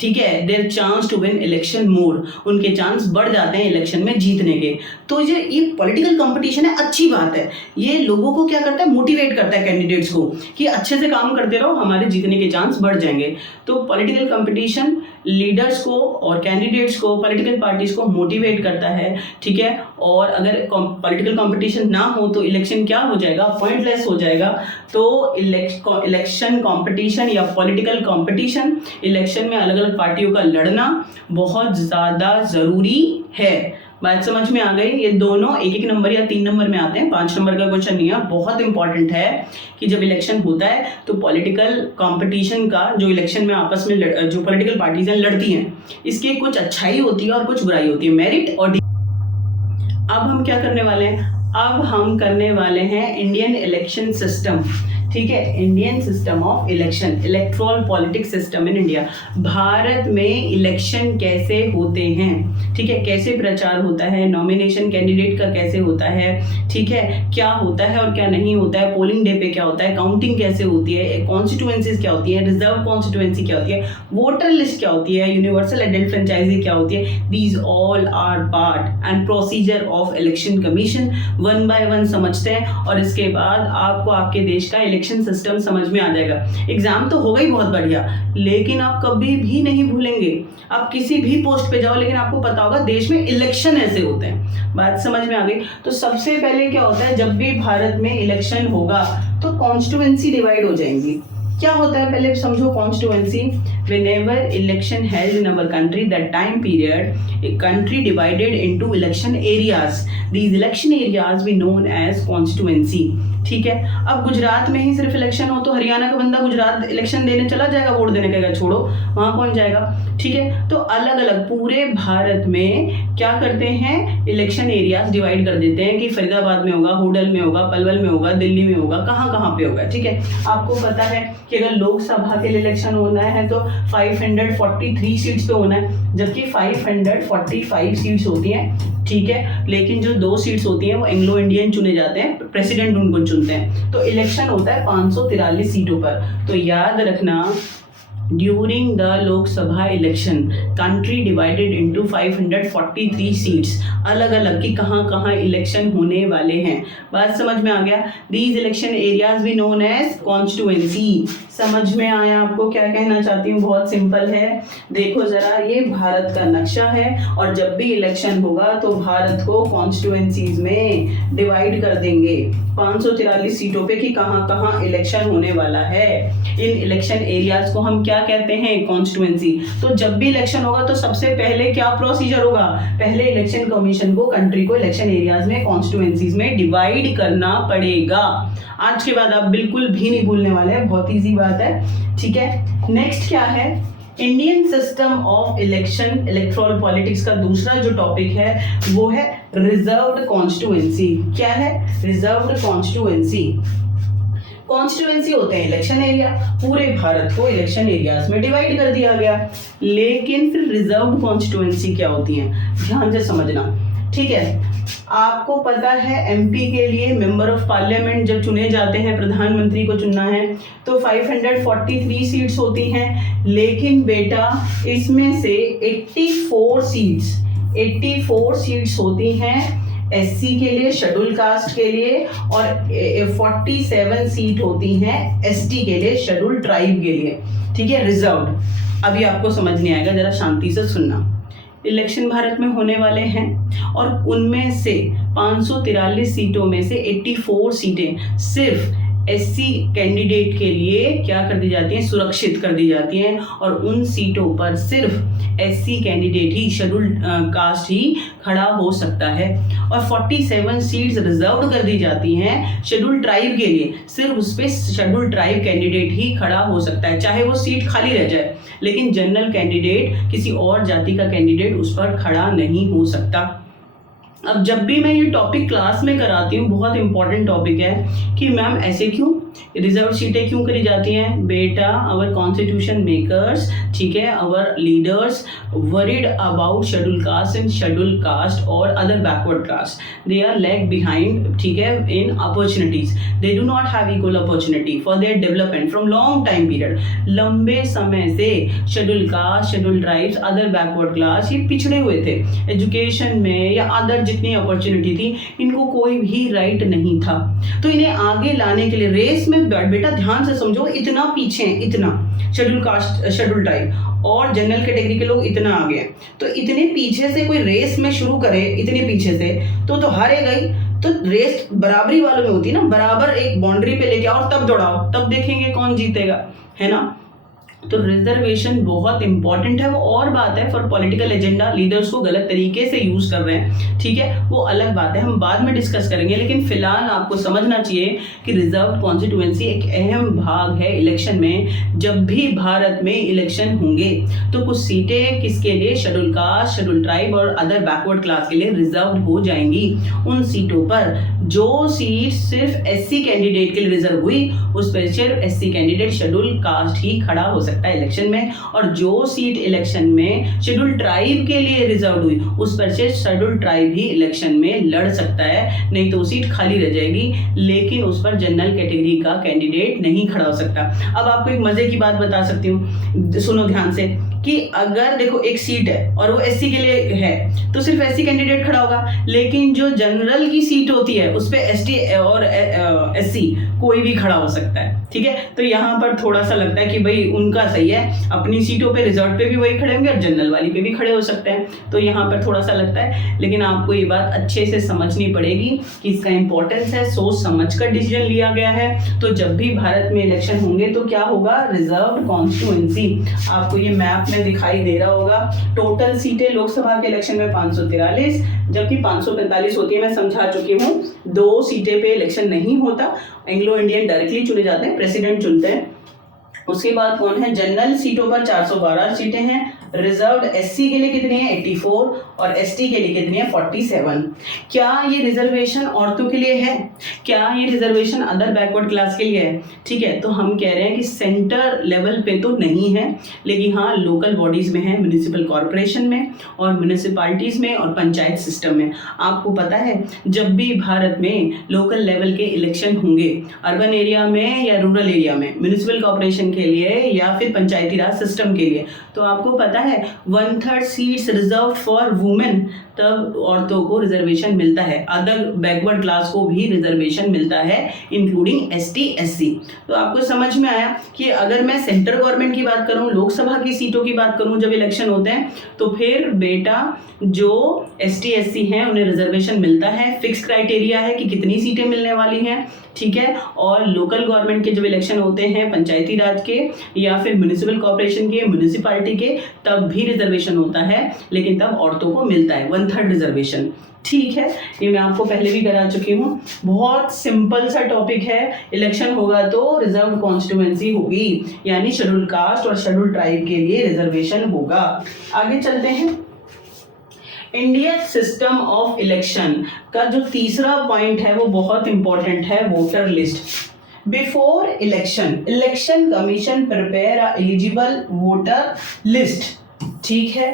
ठीक है, there chance to win election more, उनके चांस बढ़ जाते हैं इलेक्शन में जीतने के। तो ये पॉलिटिकल कंपटीशन है, अच्छी बात है। ये लोगों को क्या करता है, मोटिवेट करता है कैंडिडेट्स को कि अच्छे से काम करते रहो, हमारे जीतने के चांस बढ़ जाएंगे। तो पॉलिटिकल कंपटीशन लीडर्स को और कैंडिडेट्स को, पॉलिटिकल पार्टीज को मोटिवेट करता है, ठीक है। और अगर पॉलिटिकल कंपटीशन ना हो तो इलेक्शन क्या हो जाएगा, पॉइंटलेस हो जाएगा। तो इलेक्शन कंपटीशन या पॉलिटिकल कंपटीशन, इलेक्शन में अलग अलग पार्टियों का लड़ना बहुत ज़्यादा ज़रूरी है। बात समझ में आ गई? ये दोनों एक एक नंबर या 3 नंबर में आते हैं, 5 नंबर का क्वेश्चन नहीं है। बहुत इंपॉर्टेंट है कि जब इलेक्शन होता है तो पॉलिटिकल कंपटीशन का, जो इलेक्शन में आपस में जो पॉलिटिकल पार्टीज हैं लड़ती हैं, इसकी कुछ अच्छाई होती है और कुछ बुराई होती है, मेरिट और अब हम क्या करने वाले हैं, अब हम करने वाले हैं इंडियन इलेक्शन सिस्टम, ठीक है, Indian system of election, erectile politics system in India. Bharat में इलेक्शन कैसे होते हैं, ठीक है, कैसे प्रचार होता है, नॉमिनेशन कैंडिडेट का कैसे होता है, ठीक है, क्या होता है और क्या नहीं होता है, पोलिंग डे पे क्या होता है, काउंटिंग कैसे होती है, कॉन्स्टिट्यूएंसीज क्या होती है, रिजर्व कॉन्स्टिट्यूएंसी क्या होती है, वोटर लिस्ट क्या होती है, यूनिवर्सल एडल्ट फ्रेंचाइजी क्या होती है, these all are part and procedure of election commission. 1 by 1 समझते हैं और इसके बाद आपको आपके देश का इलेक्शन सिस्टम समझ में आ जाएगा। एग्जाम तो होगा ही बहुत बढ़िया, लेकिन आप कभी भी नहीं भूलेंगे, आप किसी भी पोस्ट पे जाओ लेकिन आपको पता होगा देश में इलेक्शन ऐसे होते हैं। बात समझ में आ गई? तो सबसे पहले क्या होता है, जब भी भारत में इलेक्शन होगा तो कॉन्स्टिट्यूएंसी डिवाइड हो जाएंगी। क्या होता है पहले समझो constituency. Whenever election held in our country, that time period, a country divided into election areas. These election areas we known as constituency. ठीक है, अब गुजरात में ही सिर्फ इलेक्शन हो तो हरियाणा का बंदा गुजरात इलेक्शन देने चला जाएगा, वोट देने कहेगा छोड़ो, वहां कौन जाएगा, ठीक है। तो अलग अलग पूरे भारत में क्या करते हैं, इलेक्शन एरियाज डिवाइड कर देते हैं कि फरीदाबाद में होगा, हुडल में होगा, पलवल में होगा, दिल्ली में होगा, कहाँ कहाँ पे होगा, ठीक है। आपको पता है कि अगर लोकसभा के लिए इलेक्शन होना है तो 543 सीट्स पे होना है, जबकि 545 सीट्स होती हैं, ठीक है। लेकिन जो 2 सीट्स होती हैं वो एंग्लो इंडियन चुने जाते हैं, प्रेसिडेंट उनको चुनते हैं। तो इलेक्शन होता है 543 सीटों पर। तो याद रखना, during the Lok Sabha election country divided into 543 seats, अलग अलग कि कहाँ कहाँ इलेक्शन होने वाले हैं। बात समझ में आ गया? दीज इलेक्शन एरियाज भी नोन एज कॉन्स्टिट्यूएंसी। समझ में आया आपको क्या कहना चाहती हूँ? बहुत सिंपल है। देखो जरा, ये भारत का नक्शा है और जब भी इलेक्शन होगा तो भारत को कॉन्स्टिट्यूएंसीज में डिवाइड कर देंगे 543 सीटों पे कि कहाँ कहाँ इलेक्शन होने वाला है। इन इलेक्शन एरियाज को हम क्या कहते हैं, कॉन्स्टिट्यूएंसी। तो जब भी इलेक्शन होगा तो सबसे पहले क्या प्रोसीजर होगा, पहले इलेक्शन कमीशन को कंट्री को इलेक्शन एरियाज में, कॉन्स्टिट्यूएंसीज में डिवाइड करना पड़ेगा। आज के बाद आप बिल्कुल भी नहीं भूलने वाले हैं, बहुत ईजी बात है, ठीक है। नेक्स्ट क्या है, Indian system of election, electoral politics का दूसरा जो टॉपिक है वो है रिजर्व्ड कॉन्स्टिट्यूएंसी। क्या है, रिजर्व्ड कॉन्स्टिट्यूएंसी। कॉन्स्टिट्यूएंसी होते हैं इलेक्शन एरिया, पूरे भारत को इलेक्शन एरियाज में डिवाइड कर दिया गया। लेकिन फिर रिजर्व्ड कॉन्स्टिट्यूएंसी क्या होती है, ध्यान से समझना, ठीक है। आपको पता है एमपी के लिए मेंबर ऑफ पार्लियामेंट जब चुने जाते हैं, प्रधानमंत्री को चुनना है तो 543 सीट्स होती हैं। लेकिन बेटा इसमें से 84 सीट्स होती हैं SC के लिए, शेड्यूल कास्ट के लिए, और 47 सीट होती हैं ST के लिए, शेड्यूल ट्राइब के लिए, ठीक है, रिजर्व्ड। अभी आपको समझ नहीं आएगा, जरा शांति से सुनना। इलेक्शन भारत में होने वाले हैं और उनमें से 543 सीटों में से 84 सीटें सिर्फ SC कैंडिडेट के लिए क्या कर दी जाती हैं, सुरक्षित कर दी जाती हैं, और उन सीटों पर सिर्फ SC कैंडिडेट ही, शेड्यूल कास्ट ही खड़ा हो सकता है। और 47 सीट्स रिजर्व कर दी जाती हैं शेड्यूल ट्राइब के लिए, सिर्फ उस पर शेड्यूल ट्राइब कैंडिडेट ही खड़ा हो सकता है, चाहे वो सीट खाली रह जाए, लेकिन जनरल कैंडिडेट, किसी और जाति का कैंडिडेट उस पर खड़ा नहीं हो सकता। अब जब भी मैं ये टॉपिक क्लास में कराती हूँ, बहुत इंपॉर्टेंट टॉपिक है कि मैम ऐसे क्यों, रिजर्व सीटें क्यों करी जाती हैं? बेटा, आवर कॉन्स्टिट्यूशन मेकर्स, ठीक है, our leaders worried about schedule caste and schedule caste और other backward caste, they are lag behind, ठीक है, in opportunities, they do not have equal opportunity for their development from long time period. लंबे समय से schedule caste, schedule tribes, other backward class ये पिछड़े हुए थे एजुकेशन में या अदर जितनी अपॉर्चुनिटी थी, इनको कोई भी राइट नहीं था। तो इन्हें आगे लाने के लिए रेस में, बेटा ध्यान से समझो, इतना पीछे हैं, इतना शेड्यूल कास्ट, शेड्यूल टाइप और जनरल कैटेगरी के लोग इतना आगे हैं, तो इतने पीछे से कोई रेस में शुरू करे, इतने पीछे से तो हारेगा ही। तो रेस बराबरी वालों में होती है ना, बराबर एक बाउंड्री पे लेके आओ, तब दौड़ाओ, तब देखेंगे कौन जीतेगा, है ना। तो रिजर्वेशन बहुत इंपॉर्टेंट है। वो और बात है, फॉर पॉलिटिकल एजेंडा लीडर्स को गलत तरीके से यूज कर रहे हैं, ठीक है, वो अलग बात है, हम बाद में डिस्कस करेंगे। लेकिन फिलहाल आपको समझना चाहिए कि रिजर्व कॉन्स्टिट्यूएंसी एक अहम भाग है इलेक्शन में। जब भी भारत में इलेक्शन होंगे तो कुछ सीटें किसके लिए, शेड्यूल कास्ट, शेड्यूल ट्राइब और अदर बैकवर्ड क्लास के लिए रिजर्व हो जाएंगी। उन सीटों पर जो सीट सिर्फ SC कैंडिडेट के लिए रिजर्व हुई, उस पर सिर्फ SC कैंडिडेट, शेड्यूल कास्ट ही खड़ा हो सकता है इलेक्शन में, और जो सीट इलेक्शन में शेड्यूल ट्राइब के लिए रिजर्व हुई, उस पर से शेड्यूल ट्राइब ही इलेक्शन में लड़ सकता है, नहीं तो वो सीट खाली रह जाएगी, लेकिन उस पर जनरल कैटेगरी का कैंडिडेट नहीं खड़ा हो सकता। अब आपको एक मजे की बात बता सकती हूँ, सुनो ध्यान से, कि अगर देखो एक सीट है और वो SC के लिए है तो सिर्फ SC कैंडिडेट खड़ा होगा, लेकिन जो जनरल की सीट होती है उस पे ST और SC कोई भी खड़ा हो सकता है, ठीक है। तो यहाँ पर थोड़ा सा लगता है कि भाई उनका सही है, अपनी सीटों पे रिजर्व पे भी वही खड़े होंगे और जनरल वाली पे भी खड़े हो सकते हैं, तो यहाँ पर थोड़ा सा लगता है। लेकिन आपको ये बात अच्छे से समझनी पड़ेगी कि इसका इंपॉर्टेंस है, सोच समझ कर डिसीजन लिया गया है। तो जब भी भारत में इलेक्शन होंगे तो क्या होगा, रिजर्व कॉन्स्टिट्यूएंसी। आपको ये मैप में दिखाई दे रहा होगा। टोटल सीटें लोकसभा के इलेक्शन में 543, जबकि 545 होती है, मैं समझा चुकी हूँ। 2 सीटें पे इलेक्शन नहीं होता, एंग्लो इंडियन डायरेक्टली चुने जाते हैं, प्रेसिडेंट चुनते हैं। उसके बाद कौन है, जनरल सीटों पर 412 सीटें हैं, रिजर्व्ड SC के लिए कितनी है 84 और ST के लिए कितनी है 47। क्या ये रिजर्वेशन औरतों के लिए है, क्या ये रिजर्वेशन अदर बैकवर्ड क्लास के लिए है? ठीक है, तो हम कह रहे हैं कि सेंटर लेवल पे तो नहीं है, लेकिन हाँ लोकल बॉडीज में है, म्युनिसिपल कॉर्पोरेशन में और म्युनिसिपैलिटीज में और पंचायत सिस्टम में। आपको पता है जब भी भारत में लोकल लेवल के इलेक्शन होंगे, अर्बन एरिया में या रूरल एरिया में, म्युनिसिपल कॉर्पोरेशन के लिए या फिर पंचायती राज सिस्टम के लिए, तो आपको पता है 1/3 सीट्स रिजर्व फॉर वुमेन, तब औरतों को रिजर्वेशन मिलता है, अदर बैकवर्ड क्लास को भी रिजर्वेशन मिलता है इंक्लूडिंग ST SC। तो आपको समझ में आया कि अगर मैं सेंट्रल गवर्नमेंट की बात करूं, लोकसभा की सीटों की बात करूं जब इलेक्शन होते हैं, तो फिर बेटा जो ST SC हैं उन्हें रिजर्वेशन मिलता है, फिक्स क्राइटेरिया है कि कितनी सीटें मिलने वाली हैं, ठीक है। और लोकल गवर्नमेंट के जब इलेक्शन होते हैं, पंचायती राज के या फिर म्युनिसिपल कॉर्पोरेशन के, म्युनिसिपैलिटी के, तब भी रिजर्वेशन होता है, लेकिन तब औरतों को मिलता है 1/3 रिजर्वेशन, ठीक है। ये मैं आपको पहले भी करा चुकी हूँ, बहुत सिंपल सा टॉपिक है। इलेक्शन होगा तो रिजर्व कॉन्स्टिट्यूएंसी होगी, यानी शेड्यूल कास्ट और शेड्यूल ट्राइब के लिए रिजर्वेशन होगा। आगे चलते हैं। इंडियन सिस्टम ऑफ इलेक्शन का जो तीसरा पॉइंट है वो बहुत इंपॉर्टेंट है, voter list. Before election commission prepare a eligible voter list, ठीक है।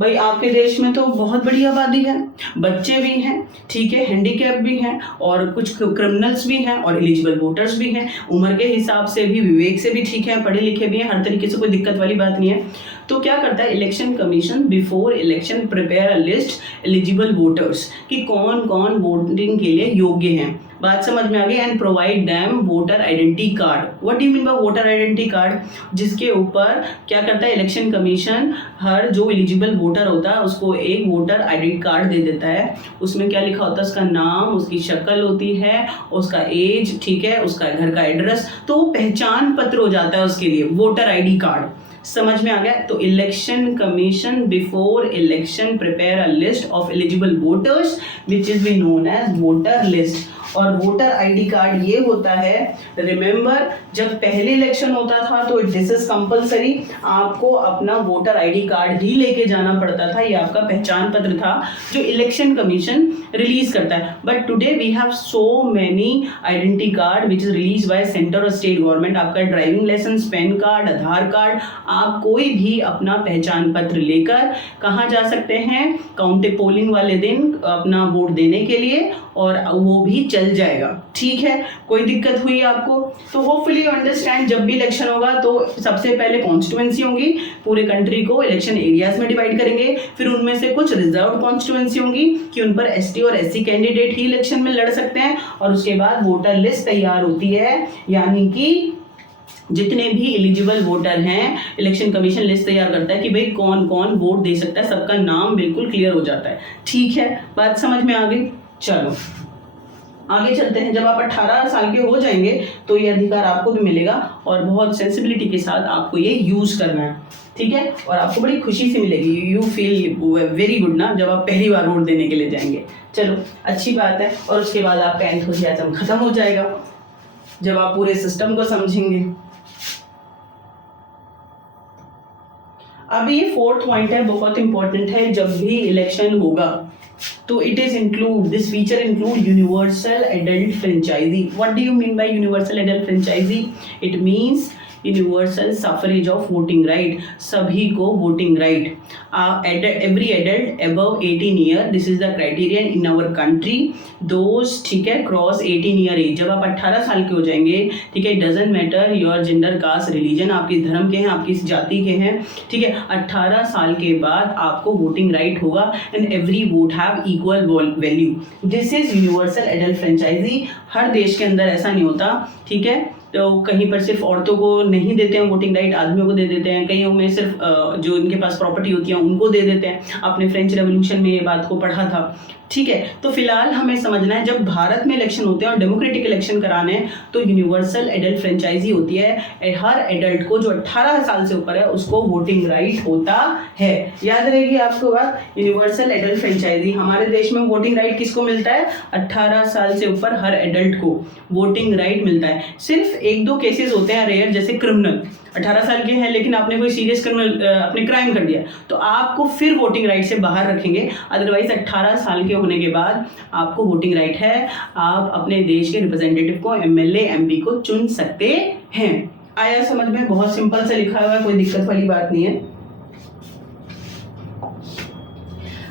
भाई आपके देश में तो बहुत बड़ी आबादी है, बच्चे भी हैं, ठीक है, हैंडीकैप भी हैं और कुछ क्रिमिनल्स भी हैं और एलिजिबल वोटर्स भी हैं, उम्र के हिसाब से भी, विवेक से भी ठीक है, पढ़े लिखे भी हैं, हर तरीके से कोई दिक्कत वाली बात नहीं है। तो क्या करता है election commission, before election prepare a list eligible voters कि कौन कौन वोटिंग के लिए योग्य हैं। बात समझ में आ गई। And provide them voter identity card. What do you mean bye voter identity card? जिसके ऊपर क्या करता है इलेक्शन कमीशन, हर जो एलिजिबल वोटर होता है उसको एक वोटर आइडेंटिटी कार्ड दे देता है। उसमें क्या लिखा होता है, उसका नाम, उसकी शक्ल होती है, उसका एज, ठीक है, उसका घर का एड्रेस, तो वो पहचान पत्र हो जाता है उसके लिए, वोटर आईडी कार्ड। समझ में आ गया? तो election commission before election prepare a list of eligible voters which is be known as voter list. और वोटर आईडी कार्ड ये होता है, रिमेंबर जब पहले इलेक्शन होता था तो दिस इज कंपलसरी, आपको अपना वोटर आईडी कार्ड ही लेके जाना पड़ता था, ये आपका पहचान पत्र था जो इलेक्शन कमीशन रिलीज करता है। But today we have so many identity card which is release by centre और स्टेट गवर्नमेंट। आपका driving licence, PAN card, Aadhaar card, आप कोई भी अपना पहचान पत्र लेकर कहाँ जा सकते हैं, काउंटिंग पोलिंग वाले दिन अपना वोट देने के लिए, और वो भी चल जाएगा। ठीक है, कोई दिक्कत हुई आपको? तो होपफुली यू अंडरस्टैंड, जब भी इलेक्शन होगा तो सबसे पहले कॉन्स्टिट्यूएंसी होंगी, पूरे कंट्री को इलेक्शन एरियाज में डिवाइड करेंगे, फिर उनमें से कुछ रिजर्व कॉन्स्टिट्यूएंसी होंगी कि उन पर एसटी और एससी कैंडिडेट ही इलेक्शन में लड़ सकते हैं, और उसके बाद वोटर लिस्ट तैयार होती है, यानी कि जितने भी एलिजिबल वोटर हैं इलेक्शन कमीशन लिस्ट तैयार करता है कि भाई कौन कौन वोट दे सकता है, सबका नाम बिल्कुल क्लियर हो जाता है। ठीक है, बात समझ में आ गई? चलो आगे चलते हैं। जब आप 18 साल के हो जाएंगे तो ये अधिकार आपको भी मिलेगा और बहुत सेंसिबिलिटी के साथ आपको ये यूज करना है। ठीक है, और आपको बड़ी खुशी से मिलेगी, यू फील वेरी गुड ना, जब आप पहली बार वोट देने के लिए जाएंगे। चलो अच्छी बात है। और उसके बाद आपका एंथुसियाज्म खत्म हो जाएगा जब आप पूरे सिस्टम को समझेंगे। अब ये फोर्थ पॉइंट है, बहुत इंपॉर्टेंट है। जब भी इलेक्शन होगा तो it is include, this feature include universal adult franchise. What do you mean by universal adult franchise? It means universal suffrage of voting right, सभी को voting right. Every adult above 18 year, this is the criterion in our country, those, ठीक है, cross 18 year as. जब आप 18 साल के हो जाएंगे, ठीक है, it doesn't matter your gender, caste, religion, आप किस धर्म के हैं, आप किस जाति के हैं, ठीक है, 18 साल के बाद आपको वोटिंग राइट होगा and every vote have equal value. This is universal adult franchise. हर देश के अंदर ऐसा नहीं होता, ठीक है, तो कहीं पर सिर्फ औरतों को नहीं देते हैं वोटिंग राइट, आदमियों को दे देते हैं, कहीं में सिर्फ जो इनके पास प्रॉपर्टी होती है उनको दे देते हैं। आपने फ्रेंच रेवोल्यूशन में ये बात को पढ़ा था। ठीक है, तो फिलहाल हमें समझना है जब भारत में इलेक्शन होते हैं और डेमोक्रेटिक इलेक्शन कराने हैं तो यूनिवर्सल एडल्ट फ्रेंचाइजी होती है। हर एडल्ट को जो 18 साल से ऊपर है उसको वोटिंग राइट होता है। याद रहेगी आपको बात, यूनिवर्सल एडल्ट फ्रेंचाइजी। हमारे देश में वोटिंग राइट किसको मिलता है? 18 साल से ऊपर हर एडल्ट को वोटिंग राइट मिलता है। सिर्फ एक दो केसेस होते हैं रेयर, जैसे क्रिमिनल 18 साल के हैं लेकिन आपने कोई सीरियस क्रिमिनल अपने क्राइम कर दिया तो आपको फिर वोटिंग राइट से बाहर रखेंगे। अदरवाइज 18 साल के होने के बाद आपको वोटिंग राइट है, आप अपने देश के रिप्रेजेंटेटिव को, एमएलए, एमपी को चुन सकते हैं। आया समझ में? बहुत सिंपल से लिखा हुआ है, कोई दिक्कत वाली बात नहीं है।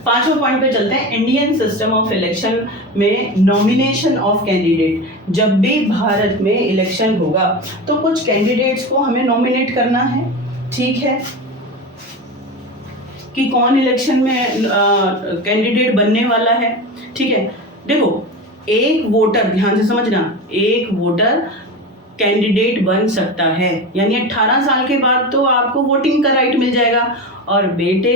पांचवें पॉइंट पे चलते हैं। इंडियन सिस्टम ऑफ इलेक्शन में नॉमिनेशन ऑफ कैंडिडेट। जब भी भारत में इलेक्शन होगा तो कुछ कैंडिडेट्स को हमें नॉमिनेट करना है, ठीक है, कि कौन इलेक्शन में कैंडिडेट बनने वाला है। ठीक है, देखो एक वोटर, ध्यान से समझना, एक वोटर कैंडिडेट बन सकता है, यानी 18 साल के बाद तो आपको वोटिंग का राइट मिल जाएगा। और बेटे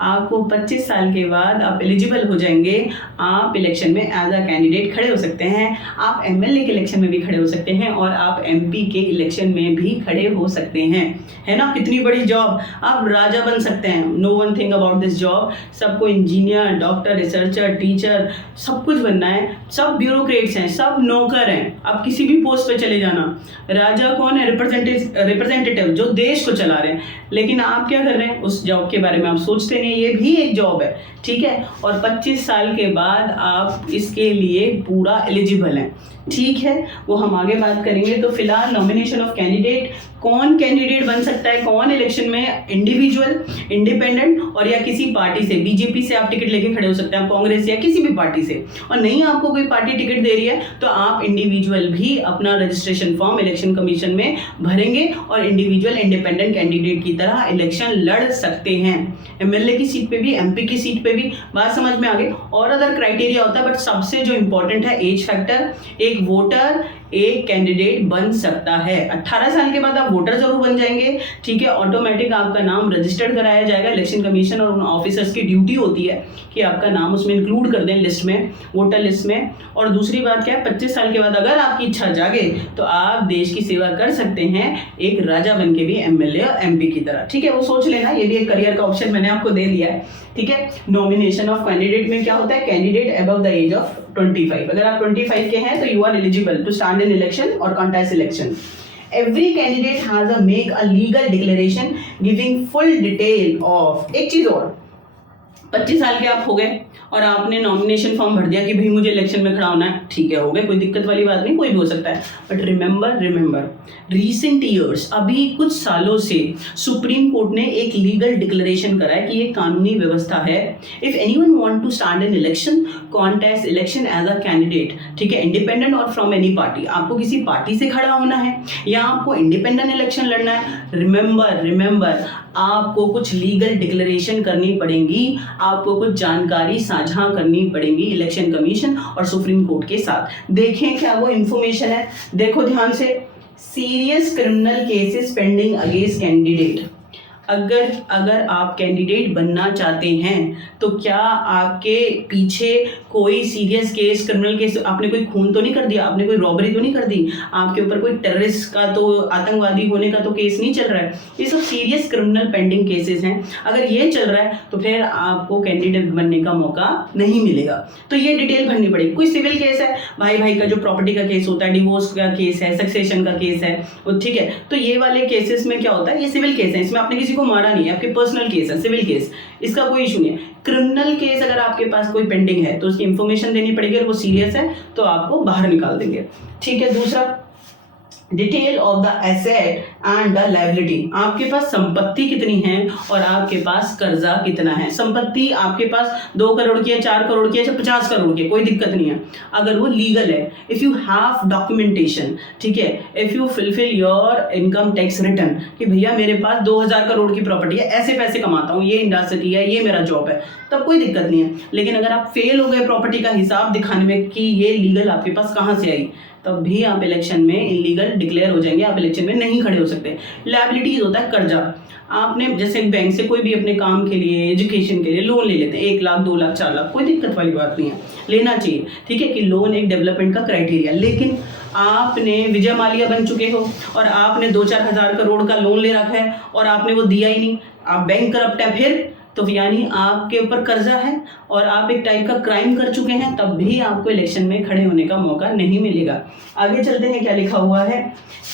आपको 25 साल के बाद आप एलिजिबल हो जाएंगे, आप इलेक्शन में एज अ कैंडिडेट खड़े हो सकते हैं, आप एमएलए के इलेक्शन में भी खड़े हो सकते हैं और आप एमपी के इलेक्शन में भी खड़े हो सकते हैं। है ना, कितनी बड़ी जॉब, आप राजा बन सकते हैं। No one thing about this job. सबको इंजीनियर, डॉक्टर, रिसर्चर, टीचर, सब कुछ बनना है। सब ब्यूरोक्रेट्स हैं, सब नौकर हैं, आप किसी भी पोस्ट पे चले जाना। राजा कौन है? रिप्रेजेंटेटिव, जो देश को चला रहे हैं। लेकिन आप क्या कर रहे हैं? उस जॉब के बारे में आप सोचते नहीं, ये भी एक जॉब है, ठीक है। और 25 साल के बाद आप इसके लिए पूरा एलिजिबल हैं, ठीक है, वो हम आगे बात करेंगे। तो फिलहाल नॉमिनेशन ऑफ कैंडिडेट, कौन कैंडिडेट बन सकता है, कौन इलेक्शन में, इंडिविजुअल, इंडिपेंडेंट और या किसी पार्टी से, बीजेपी से आप टिकट लेके खड़े हो सकते हैं, कांग्रेस या किसी भी पार्टी से, और नहीं आपको कोई पार्टी टिकट दे रही है तो आप इंडिविजुअल भी अपना रजिस्ट्रेशन फॉर्म इलेक्शन कमीशन में भरेंगे और इंडिविजुअल इंडिपेंडेंट कैंडिडेट की तरह इलेक्शन लड़ सकते हैं, एमएलए की सीट पे भी, एमपी की सीट पे भी। बात समझ में आ गई। और अदर क्राइटेरिया होता है, बट सबसे जो इंपॉर्टेंट है एज फैक्टर। एक वोटर एक कैंडिडेट बन सकता है। 18 साल के बाद आप वोटर जरूर बन जाएंगे, ठीक है। ऑटोमेटिक आपका नाम रजिस्टर्ड कराया जाएगा। इलेक्शन कमीशन और उन ऑफिसर्स की ड्यूटी होती है कि आपका नाम उसमें इंक्लूड कर दें लिस्ट में, वोटर लिस्ट में। और दूसरी बात क्या है, 25 साल के बाद अगर आपकी इच्छा जागे तो आप देश की सेवा कर सकते हैं एक राजा बन के भी, एमएलए और एमपी की तरह, ठीक है। वो सोच लेना, ये भी एक करियर का ऑप्शन मैंने आपको दे दिया है, ठीक है। नॉमिनेशन ऑफ कैंडिडेट में क्या होता है, candidate above the age of 25। अगर आप 25 के हैं तो you are eligible to stand in election और contest election. Every candidate has a make a legal declaration giving full detail of। एक चीज और, 25 साल के आप हो गए और आपने नॉमिनेशन फॉर्म भर दिया कि भाई मुझे इलेक्शन में खड़ा होना है, ठीक है, हो गए, कोई दिक्कत वाली बात नहीं, कोई भी हो सकता है। बट रिमेंबर रीसेंट ईयर्स, अभी कुछ सालों से सुप्रीम कोर्ट ने एक लीगल डिक्लेरेशन करा है कि ये कानूनी व्यवस्था है। If anyone want to stand in election, contest election as a candidate, ठीक है, इंडिपेंडेंट और फ्रॉम एनी पार्टी, आपको किसी पार्टी से खड़ा होना है या आपको इंडिपेंडेंट इलेक्शन लड़ना है, रिमेंबर आपको कुछ लीगल डिक्लेरेशन करनी पड़ेगी, आपको कुछ जानकारी साझा करनी पड़ेगी इलेक्शन कमीशन और सुप्रीम कोर्ट के साथ। देखें क्या वो इंफॉर्मेशन है, देखो ध्यान से। Serious criminal cases pending against candidate. अगर आप कैंडिडेट बनना चाहते हैं तो क्या आपके पीछे कोई सीरियस केस, क्रिमिनल केस, आपने कोई खून तो नहीं कर दिया, आपने कोई रॉबरी तो नहीं कर दी, आपके ऊपर कोई टेररिस्ट का तो, आतंकवादी होने का तो केस नहीं चल रहा है, ये सब सीरियस क्रिमिनल पेंडिंग केसेस हैं। अगर ये चल रहा है तो फिर आपको कैंडिडेट बनने का मौका नहीं मिलेगा। तो ये डिटेल भरनी पड़ेगी। कोई सिविल केस है, भाई का जो प्रॉपर्टी का केस होता है, डिवोर्स का केस है, सक्सेशन का केस है, ठीक है, तो ये वाले केसेस में क्या होता है, ये सिविल केस है, इसमें आपने किसी को मारा नहीं है, आपके पर्सनल केस है, सिविल केस, इसका कोई इशू नहीं है। क्रिमिनल केस अगर आपके पास कोई पेंडिंग है तो उसकी इंफॉर्मेशन देनी पड़ेगी और वो सीरियस है तो आपको बाहर निकाल देंगे, ठीक है। दूसरा, detail of the asset and the liability. आपके पास संपत्ति कितनी है और आपके पास कर्जा कितना है। संपत्ति आपके पास 2 करोड़ की है, 4 करोड़ की है, 50 करोड़ की है, कोई दिक्कत नहीं है अगर वो लीगल है। इफ यू हैव डॉक्यूमेंटेशन, ठीक है, if you fulfil your income tax return कि भैया मेरे पास 2000 करोड़ की प्रॉपर्टी है, ऐसे पैसे कमाता हूँ, ये इंडस्ट्री है, ये मेरा जॉब है, तब कोई दिक्कत नहीं है। लेकिन अगर आप फेल हो गए प्रॉपर्टी का हिसाब दिखाने में कि ये लीगल आपके पास कहाँ से आई, तब भी आप इलेक्शन में इलीगल डिक्लेयर हो जाएंगे, आप इलेक्शन में नहीं खड़े हो सकते। लायबिलिटीज होता है कर्जा। आपने जैसे बैंक से कोई भी अपने काम के लिए, एजुकेशन के लिए लोन ले लेते हैं, 1 लाख, 2 लाख, 4 लाख, कोई दिक्कत वाली बात नहीं है, लेना चाहिए, ठीक है, कि लोन एक डेवलपमेंट का क्राइटेरिया। लेकिन आपने विजय माल्या बन चुके हो और आपने 2-4 हज़ार करोड़ का लोन ले रखा है और आपने वो दिया ही नहीं, आप बैंक करप्ट है, फिर तो यानी आपके ऊपर कर्जा है और आप एक टाइप का क्राइम कर चुके हैं, तब भी आपको इलेक्शन में खड़े होने का मौका नहीं मिलेगा। आगे चलते हैं, क्या लिखा हुआ है,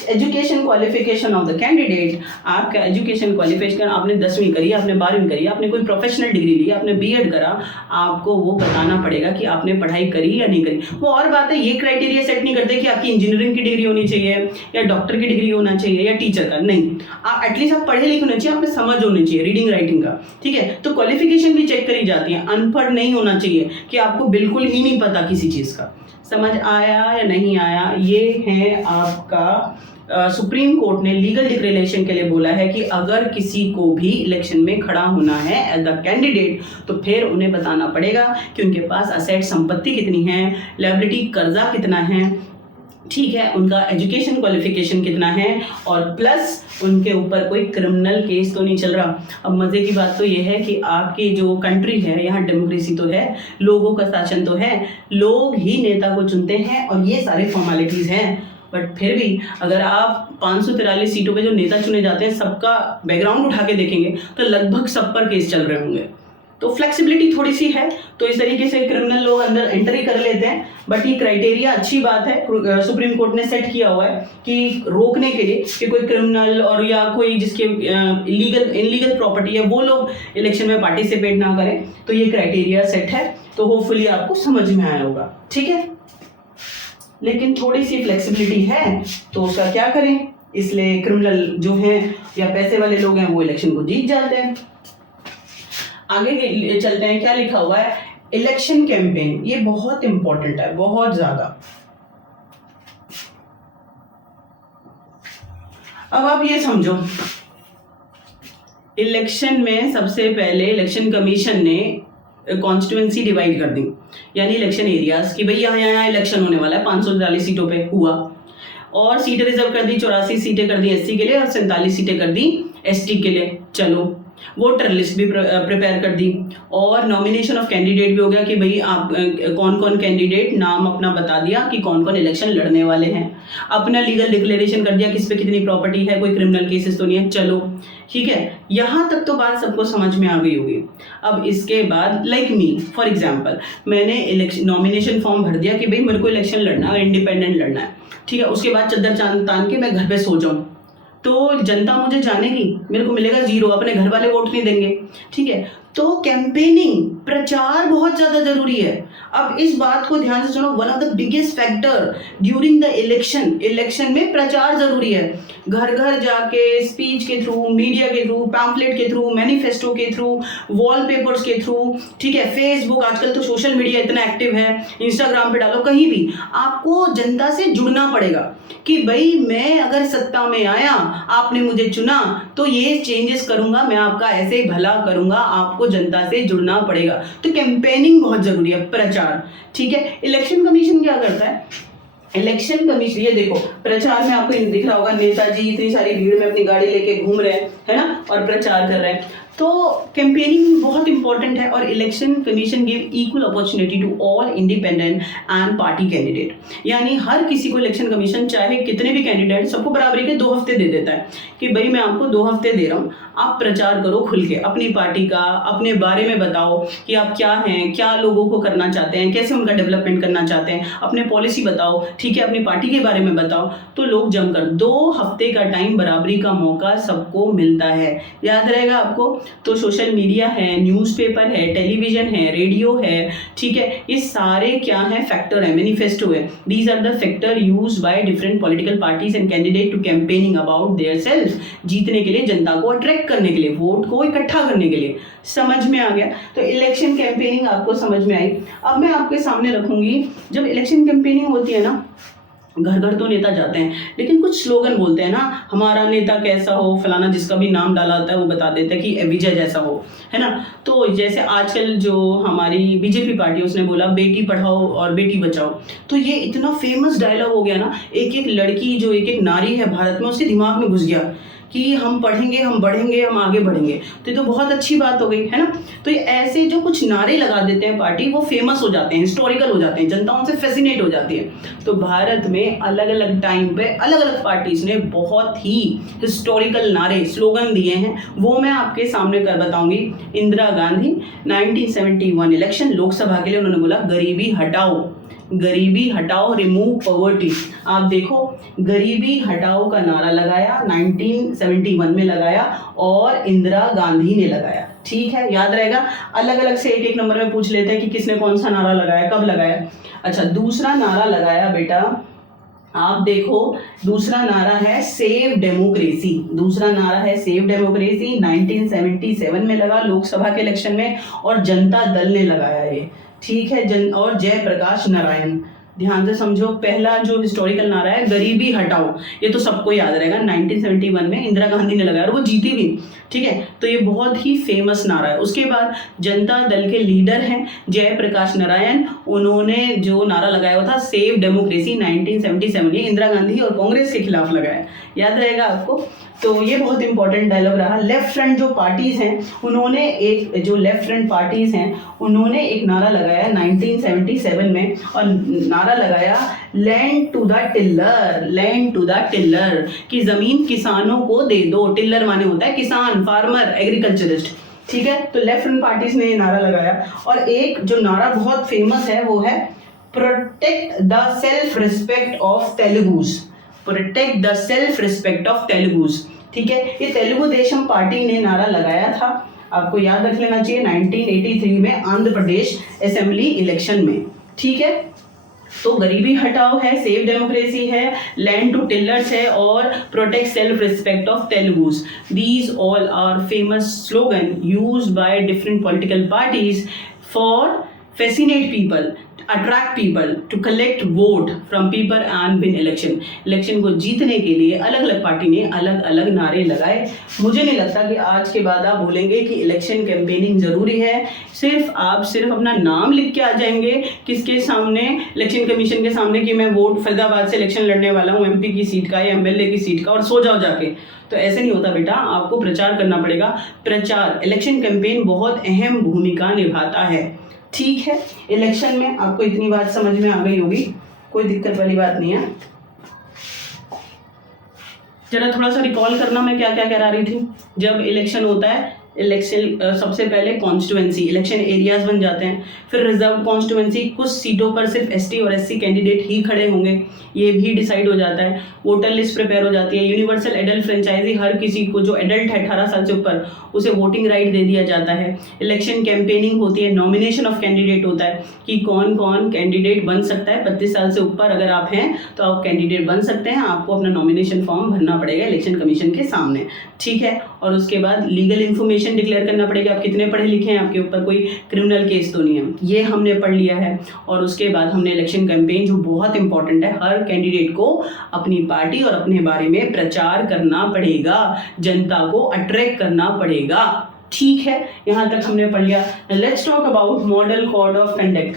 education qualification of the candidate. आपका एजुकेशन क्वालिफिकेशन, आपने 10वीं करी, आपने 12वीं करी, आपने कोई प्रोफेशनल डिग्री ली, आपने बीएड करा, आपको वो बताना पड़ेगा कि आपने पढ़ाई करी या नहीं करी। वो और बात है, ये क्राइटेरिया सेट नहीं करते कि आपकी इंजीनियरिंग की डिग्री होनी चाहिए या डॉक्टर की डिग्री होना चाहिए या टीचर का, नहीं, आप एटलीस्ट आप पढ़े लिखे होने चाहिए, आपको समझ होनी चाहिए रीडिंग राइटिंग का, ठीक है। तो क्वालिफिकेशन भी चेक करी जाती है, अनपढ़ नहीं होना चाहिए कि आपको बिल्कुल ही नहीं पता किसी चीज़ का। समझ आया या नहीं आया, ये है आपका सुप्रीम कोर्ट ने लीगल डिक्लेरेशन के लिए बोला है कि अगर किसी को भी इलेक्शन में खड़ा होना है एज द कैंडिडेट तो फिर उन्हें बताना पड़ेगा कि उनके पास असेट, संपत्ति कितनी है, लायबिलिटी, कर्जा कितना है, ठीक है, उनका एजुकेशन क्वालिफिकेशन कितना है और प्लस उनके ऊपर कोई क्रिमिनल केस तो नहीं चल रहा। अब मज़े की बात तो ये है कि आपकी जो कंट्री है, यहाँ डेमोक्रेसी तो है, लोगों का शासन तो है, लोग ही नेता को चुनते हैं और ये सारे फॉर्मेलिटीज़ हैं। बट फिर भी अगर आप 543 सीटों पे जो नेता चुने जाते हैं सबका बैकग्राउंड उठा के देखेंगे तो लगभग सब पर केस चल रहे होंगे। तो फ्लेक्सिबिलिटी थोड़ी सी है, तो इस तरीके से क्रिमिनल लोग अंदर एंट्री कर लेते हैं। बट ये क्राइटेरिया अच्छी बात है, सुप्रीम कोर्ट ने सेट किया हुआ है कि रोकने के लिए कि कोई क्रिमिनल और या कोई जिसके इनलीगल प्रॉपर्टी है वो लोग इलेक्शन में पार्टिसिपेट ना करें। तो ये क्राइटेरिया सेट है, तो होपफुली आपको समझ में आया होगा, ठीक है। लेकिन थोड़ी सी फ्लेक्सिबिलिटी है, तो उसका क्या करें, इसलिए क्रिमिनल जो हैं या पैसे वाले लोग हैं वो इलेक्शन को जीत जाते हैं। आगे चलते हैं, क्या लिखा हुआ है, इलेक्शन कैंपेन, ये बहुत इंपॉर्टेंट है, बहुत ज्यादा। अब आप ये समझो, इलेक्शन में सबसे पहले इलेक्शन कमीशन ने कॉन्स्टिट्यूएंसी डिवाइड कर दी, यानी इलेक्शन एरियाज, कि भाई यहाँ इलेक्शन होने वाला है, 543 सीटों पे हुआ, और सीटें रिजर्व कर दी, 84 सीटें कर दी एससी के लिए और 47 सीटें कर दी एसटी के लिए। चलो, वोटर लिस्ट भी प्रिपेयर कर दी, और नॉमिनेशन ऑफ कैंडिडेट भी हो गया कि भाई आप कौन कौन कैंडिडेट, नाम अपना बता दिया कि कौन कौन इलेक्शन लड़ने वाले हैं, अपना लीगल डिक्लेरेशन कर दिया किस पे कितनी प्रॉपर्टी है, कोई क्रिमिनल केसेस तो नहीं है। चलो ठीक है, यहाँ तक तो बात सबको समझ में आ गई होगी। अब इसके बाद लाइक मी फॉर एग्जाम्पल, मैंने इलेक्शन नॉमिनेशन फॉर्म भर दिया कि भाई मेरे को इलेक्शन लड़ना है, इंडिपेंडेंट लड़ना है, ठीक है। उसके बाद चद्दर चांद तान के मैं घर पे सो जाऊँ, तो जनता मुझे जानेगी, मेरे को मिलेगा 0, अपने घर वाले वोट नहीं देंगे, ठीक है। तो कैंपेनिंग, प्रचार बहुत ज्यादा जरूरी है। अब इस बात को ध्यान से सुनो, one of the biggest factor during the election में प्रचार जरूरी है। घर घर जाके स्पीच के थ्रू, मीडिया के थ्रू, पैम्फलेट के थ्रू, मैनिफेस्टो के थ्रू, वॉलपेपर्स के थ्रू, ठीक है, फेसबुक, आजकल तो सोशल मीडिया इतना एक्टिव है, इंस्टाग्राम पे डालो, कहीं भी आपको जनता से जुड़ना पड़ेगा कि भाई मैं अगर सत्ता में आया, आपने मुझे चुना, तो ये चेंजेस करूंगा, मैं आपका ऐसे ही भला करूंगा, आपको जनता से जुड़ना पड़ेगा। तो कैंपेनिंग बहुत जरूरी है, प्रचार, ठीक है। इलेक्शन कमीशन क्या करता है, इलेक्शन कमीशन, ये देखो प्रचार में आपको दिख रहा होगा, नेताजी इतनी सारी भीड़ में अपनी गाड़ी लेके घूम रहे हैं, है ना, और प्रचार कर रहे हैं। तो कैंपेनिंग बहुत इंपॉर्टेंट है, और election commission give equal opportunity to all independent and party candidate, यानी हर किसी को इलेक्शन कमीशन चाहे कितने भी कैंडिडेट, सबको बराबरी के 2 हफ्ते दे देता है कि भाई मैं आपको 2 हफ्ते दे रहा हूँ, आप प्रचार करो खुल के, अपनी पार्टी का, अपने बारे में बताओ कि आप क्या हैं, क्या लोगों को करना चाहते हैं, कैसे उनका डेवलपमेंट करना चाहते हैं, अपने पॉलिसी बताओ, ठीक है, अपनी पार्टी के बारे में बताओ। तो लोग जमकर 2 हफ्ते का टाइम, बराबरी का मौका सबको मिलता है, याद रहेगा आपको। तो सोशल मीडिया है, न्यूज़पेपर है, टेलीविजन है, रेडियो है, ठीक है, ये सारे क्या है, फैक्टर है, मैनिफेस्टो है। These are the factor used by different political parties and candidate to campaigning about their self, जीतने के लिए, जनता को अट्रैक्ट करने के लिए, वोट को इकट्ठा करने के लिए। समझ में आ गया? तो इलेक्शन कैंपेनिंग आपको समझ में आई। अब मैं आपके सामने रखूंगी, जब इलेक्शन कैंपेनिंग होती है ना, घर घर तो नेता जाते हैं, लेकिन कुछ स्लोगन बोलते हैं ना, हमारा नेता कैसा हो, फलाना, जिसका भी नाम डाला होता है वो बता देता है कि विजय जैसा हो, है ना। तो जैसे आजकल जो हमारी बीजेपी पार्टी, उसने बोला बेटी पढ़ाओ और बेटी बचाओ, तो ये इतना फेमस डायलॉग हो गया ना, एक एक लड़की, जो एक एक नारी है भारत में, उसके दिमाग में घुस गया कि हम पढ़ेंगे, हम बढ़ेंगे, हम आगे बढ़ेंगे। तो ये तो बहुत अच्छी बात हो गई, है ना। तो ये ऐसे जो कुछ नारे लगा देते हैं पार्टी, वो फेमस हो जाते हैं, हिस्टोरिकल हो जाते हैं, जनता उनसे फैसिनेट हो जाती है। तो भारत में अलग अलग टाइम पे अलग अलग पार्टीज ने बहुत ही हिस्टोरिकल नारे, स्लोगन दिए हैं, वो मैं आपके सामने कर बताऊंगी। इंदिरा गांधी 1971 इलेक्शन, लोकसभा के लिए उन्होंने बोला गरीबी हटाओ, गरीबी हटाओ, रिमूव पॉवर्टी। आप देखो, गरीबी हटाओ का नारा लगाया, 1971 में लगाया, और इंदिरा गांधी ने लगाया, ठीक है, याद रहेगा। अलग अलग से एक एक नंबर में पूछ लेते हैं कि किसने कौन सा नारा लगाया, कब लगाया। अच्छा, दूसरा नारा लगाया बेटा, आप देखो, दूसरा नारा है सेव डेमोक्रेसी, दूसरा नारा है सेव डेमोक्रेसी, 1977 में लगा लोकसभा के इलेक्शन में, और जनता दल ने लगाया ये, ठीक है, और जयप्रकाश नारायण। ध्यान से समझो, पहला जो हिस्टोरिकल नारा है गरीबी हटाओ, ये तो सबको याद रहेगा, 1971 में इंदिरा गांधी ने लगाया और वो जीती भी, ठीक है। तो ये बहुत ही फेमस नारा है। उसके बाद जनता दल के लीडर हैं जयप्रकाश नारायण, उन्होंने जो नारा लगाया हुआ था सेव डेमोक्रेसी, 1977, ये इंदिरा गांधी और कांग्रेस के खिलाफ लगाया, याद रहेगा आपको। तो ये बहुत इंपॉर्टेंट डायलॉग रहा। लेफ्ट फ्रंट जो पार्टीज हैं, उन्होंने एक, जो लेफ्ट फ्रंट पार्टीज हैं, उन्होंने एक नारा लगाया 1977 में, और नारा लगाया land to the tiller, land to the tiller, कि जमीन किसानों को दे दो। टिल्लर माने होता है किसान, फार्मर, एग्रीकल्चरिस्ट, ठीक है। तो लेफ्ट फ्रंट पार्टीज ने ये नारा लगाया। और एक जो नारा बहुत फेमस है वो है protect the self respect of Telugus, protect the self respect of Telugus, ठीक है। ये तेलुगु देशम पार्टी ने नारा लगाया था, आपको याद रख लेना चाहिए, 1983 में आंध्र प्रदेश असेंबली इलेक्शन में, ठीक है। तो गरीबी हटाओ है, सेव डेमोक्रेसी है, लैंड टू टिलर्स है और protect self respect of Telugus. These all are famous slogan used by different political parties for fascinate people, attract people to collect vote from people and win election. Election को जीतने के लिए अलग अलग party ने अलग अलग नारे लगाए. मुझे नहीं लगता कि आज के बाद आप भूलेंगे कि इलेक्शन कैंपेनिंग ज़रूरी है. आप सिर्फ अपना नाम लिख के आ जाएंगे किसके सामने, इलेक्शन कमीशन के सामने, कि मैं वोट फरीदाबाद से इलेक्शन लड़ने वाला हूँ MP की सीट का या MLA की सीट का, और सो जाओ जाके. तो ऐसे नहीं होता बेटा, आपको प्रचार करना पड़ेगा. प्रचार, इलेक्शन कैंपेन बहुत अहम भूमिका निभाता है. ठीक है, इलेक्शन में आपको इतनी बात समझ में आ गई होगी, कोई दिक्कत वाली बात नहीं है. जरा थोड़ा सा रिकॉल करना मैं क्या क्या करा रही थी. जब इलेक्शन होता है, इलेक्शन सबसे पहले कॉन्स्टिट्यूएंसी, इलेक्शन एरियाज बन जाते हैं. फिर रिजर्व कॉन्स्टिट्यूएंसी, कुछ सीटों पर सिर्फ ST और SC कैंडिडेट ही खड़े होंगे, ये भी डिसाइड हो जाता है. वोटर लिस्ट प्रिपेयर हो जाती है. यूनिवर्सल एडल्ट फ्रेंचाइजी, हर किसी को जो एडल्ट है 18 साल से ऊपर उसे वोटिंग राइट दे दिया जाता है. इलेक्शन कैंपेनिंग होती है, नॉमिनेशन ऑफ कैंडिडेट होता है कि कौन कौन कैंडिडेट बन सकता है. 35 साल से ऊपर अगर आप हैं तो आप कैंडिडेट बन सकते हैं. आपको अपना नॉमिनेशन फॉर्म भरना पड़ेगा इलेक्शन कमीशन के सामने. ठीक है, और उसके बाद लीगल इन्फॉर्मेशन डिक्लेयर करना पड़ेगा. आप कितने पढ़े लिखे हैं, आपके ऊपर कोई क्रिमिनल केस तो नहीं है, ये हमने पढ़ लिया है. और उसके बाद हमने इलेक्शन कैंपेन, जो बहुत इंपॉर्टेंट है, हर कैंडिडेट को अपनी पार्टी और अपने बारे में प्रचार करना पड़ेगा, जनता को अट्रैक्ट करना पड़ेगा. ठीक है, यहाँ तक हमने पढ़ लिया. Let's talk about model code of conduct.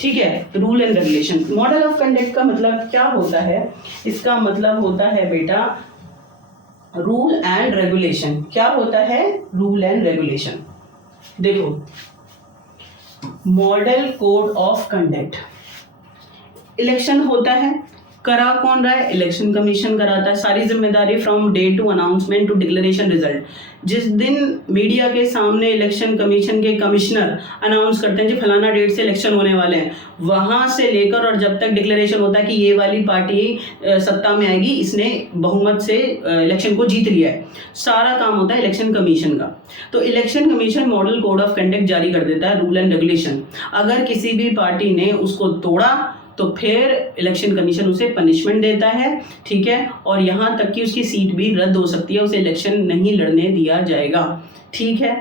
ठीक है, rule and regulation. Model of conduct का मतलब क्या होता है? इसका मतलब होता है बेटा रूल एंड रेगुलेशन. क्या होता है? Rule and regulation. देखो, model code of conduct, election होता है, करा कौन रहा है? इलेक्शन कमीशन कराता है. सारी जिम्मेदारी from day to announcement to declaration result. जिस दिन मीडिया के सामने इलेक्शन कमीशन के कमिश्नर अनाउंस करते हैं कि फलाना डेट से इलेक्शन होने वाले हैं, वहां से लेकर और जब तक डिक्लेरेशन होता है कि ये वाली पार्टी सत्ता में आएगी, इसने बहुमत से इलेक्शन को जीत लिया है, सारा काम होता है इलेक्शन कमीशन का. तो election commission model code of conduct जारी कर देता है, रूल एंड रेगुलेशन. अगर किसी भी पार्टी ने उसको तोड़ा तो फिर इलेक्शन कमीशन उसे पनिशमेंट देता है. ठीक है, और यहाँ तक कि उसकी सीट भी रद्द हो सकती है, उसे इलेक्शन नहीं लड़ने दिया जाएगा. ठीक है,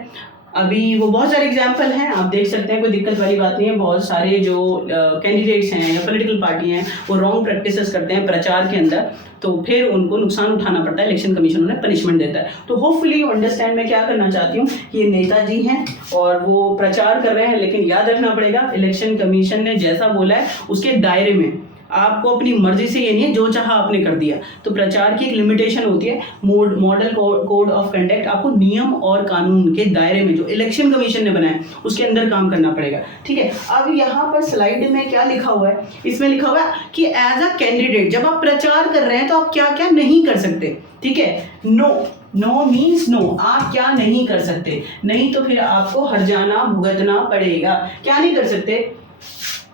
अभी वो बहुत सारे एग्जाम्पल हैं, आप देख सकते हैं, कोई दिक्कत वाली बात नहीं है. बहुत सारे जो कैंडिडेट्स हैं या पॉलिटिकल पार्टी हैं वो रॉन्ग प्रैक्टिसेस करते हैं प्रचार के अंदर, तो फिर उनको नुकसान उठाना पड़ता है, इलेक्शन कमीशन उन्हें पनिशमेंट देता है. तो होपफुली यू अंडरस्टैंड मैं क्या करना चाहती हूँ. ये नेताजी हैं और वो प्रचार कर रहे हैं, लेकिन याद रखना पड़ेगा इलेक्शन कमीशन ने जैसा बोला है उसके दायरे में. आपको अपनी मर्जी से ये नहीं है जो चाहा आपने कर दिया. तो प्रचार की एक लिमिटेशन होती है. मॉडल कोड ऑफ कंडक्ट आपको नियम और कानून के दायरे में जो इलेक्शन कमीशन ने बनाया उसके अंदर काम करना पड़ेगा. ठीक है, अब यहाँ पर स्लाइड में क्या लिखा हुआ है? इसमें लिखा हुआ है कि एज अ कैंडिडेट जब आप प्रचार कर रहे हैं तो आप क्या क्या नहीं कर सकते. ठीक है, नो मीन्स नो, आप क्या नहीं कर सकते, नहीं तो फिर आपको हर्जाना भुगतना पड़ेगा. क्या नहीं कर सकते?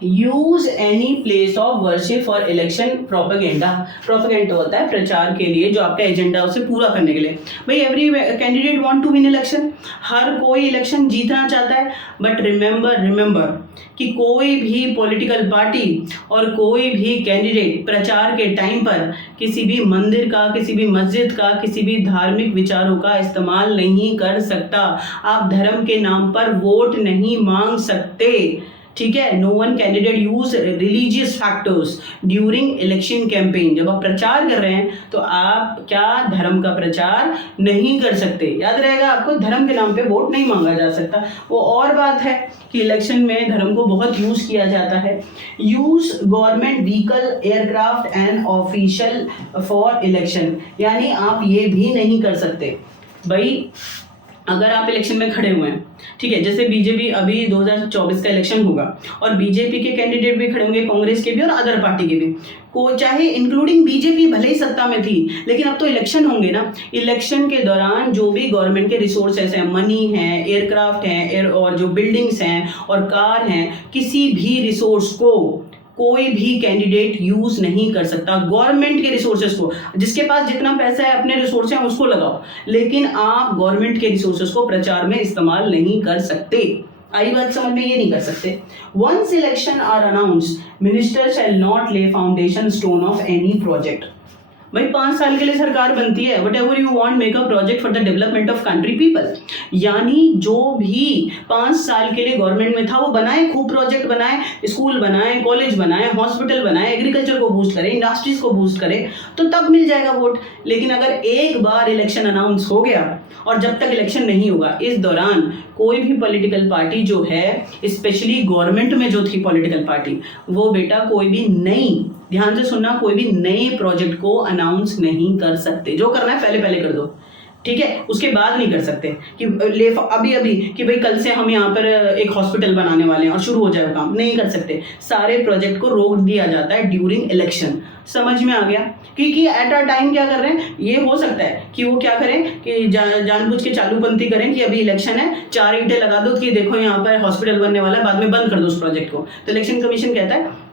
Use any place of worship for election propaganda. Propaganda होता है प्रचार के लिए, जो आपका एजेंडा उसे पूरा करने के लिए. भाई every candidate want to win election, हर कोई इलेक्शन जीतना चाहता है. बट रिमेंबर कि कोई भी पॉलिटिकल पार्टी और कोई भी कैंडिडेट प्रचार के टाइम पर किसी भी मंदिर का, किसी भी मस्जिद का, किसी भी धार्मिक विचारों का इस्तेमाल नहीं कर सकता. आप धर्म के नाम पर वोट नहीं मांग सकते. ठीक है, no one candidate use religious factors during election campaign. जब आप प्रचार कर रहे हैं तो आप क्या धर्म का प्रचार नहीं कर सकते. याद रहेगा आपको, धर्म के नाम पे वोट नहीं मांगा जा सकता. वो और बात है कि इलेक्शन में धर्म को बहुत यूज किया जाता है. Use government vehicle, aircraft and official for election. यानी आप ये भी नहीं कर सकते भाई, अगर आप इलेक्शन में खड़े हुए हैं, ठीक है, जैसे बीजेपी अभी 2024 का इलेक्शन होगा और बीजेपी के कैंडिडेट भी खड़े होंगे, कांग्रेस के भी और अदर पार्टी के भी, को चाहे इंक्लूडिंग बीजेपी भले ही सत्ता में थी, लेकिन अब तो इलेक्शन होंगे ना. इलेक्शन के दौरान जो भी गवर्नमेंट के रिसोर्सेस हैं, मनी है, एयरक्राफ्ट हैं और जो बिल्डिंग्स हैं और कार हैं, किसी भी रिसोर्स को कोई भी कैंडिडेट यूज नहीं कर सकता. गवर्नमेंट के रिसोर्सेज को, जिसके पास जितना पैसा है अपने रिसोर्स हैं उसको लगाओ, लेकिन आप गवर्नमेंट के रिसोर्सेज को प्रचार में इस्तेमाल नहीं कर सकते. आई बात समझ में, ये नहीं कर सकते। Once election are announce minister shall not lay foundation stone of any project. भाई 5 साल के लिए सरकार बनती है, whatever you want make a project for the development of country people, यानी जो भी 5 साल के लिए गवर्नमेंट में था वो बनाए, खूब प्रोजेक्ट बनाए, स्कूल बनाए, कॉलेज बनाए, हॉस्पिटल बनाए, एग्रीकल्चर को बूस्ट करे, इंडस्ट्रीज को बूस्ट करे, तो तब मिल जाएगा वोट। लेकिन अगर एक बार इलेक्शन अनाउंस हो गया और जब तक इलेक्शन नहीं होगा, इस दौरान कोई भी पॉलिटिकल पार्टी जो है, स्पेशली गवर्नमेंट में जो थी पॉलिटिकल पार्टी, वो बेटा कोई भी नई, ध्यान से सुनना, कोई भी नए प्रोजेक्ट को अनाउंस नहीं कर सकते। जो करना है पहले पहले कर दो, ठीक है, उसके बाद नहीं कर सकते कि ले अभी अभी कि भाई कल से हम यहाँ पर एक हॉस्पिटल बनाने वाले हैं और शुरू हो जाएगा काम, नहीं कर सकते। सारे प्रोजेक्ट को रोक दिया जाता है ड्यूरिंग इलेक्शन। समझ में आ गया? क्योंकि एट अ टाइम क्या कर रहे हैं, ये हो सकता है कि वो क्या करें कि जानबूझ के चालूपंथी करें कि अभी इलेक्शन है, 4 ईंटें लगा दो कि देखो यहाँ पर हॉस्पिटल बनने वाला है, बाद में बंद कर दो उस प्रोजेक्ट को। तो इलेक्शन कमीशन कहता है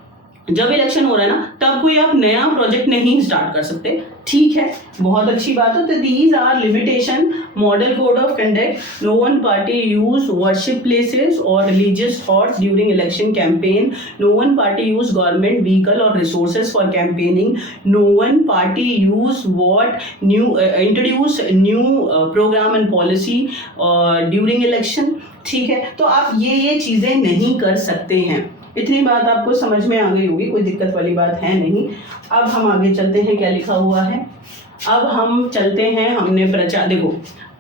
जब इलेक्शन हो रहा है ना, तब कोई आप नया प्रोजेक्ट नहीं स्टार्ट कर सकते। ठीक है, बहुत अच्छी बात है। तो these are limitation model code of conduct. No one party use worship places और religious thoughts during election campaign. No one party use government vehicle और resources for campaigning. No one party use what new introduce new program and policy during election. ठीक है, तो आप ये चीज़ें नहीं कर सकते हैं। इतनी बात आपको समझ में आ गई होगी, कोई दिक्कत वाली बात है नहीं। अब हम आगे चलते हैं, क्या लिखा हुआ है। अब हम चलते हैं, हमने प्रचार, देखो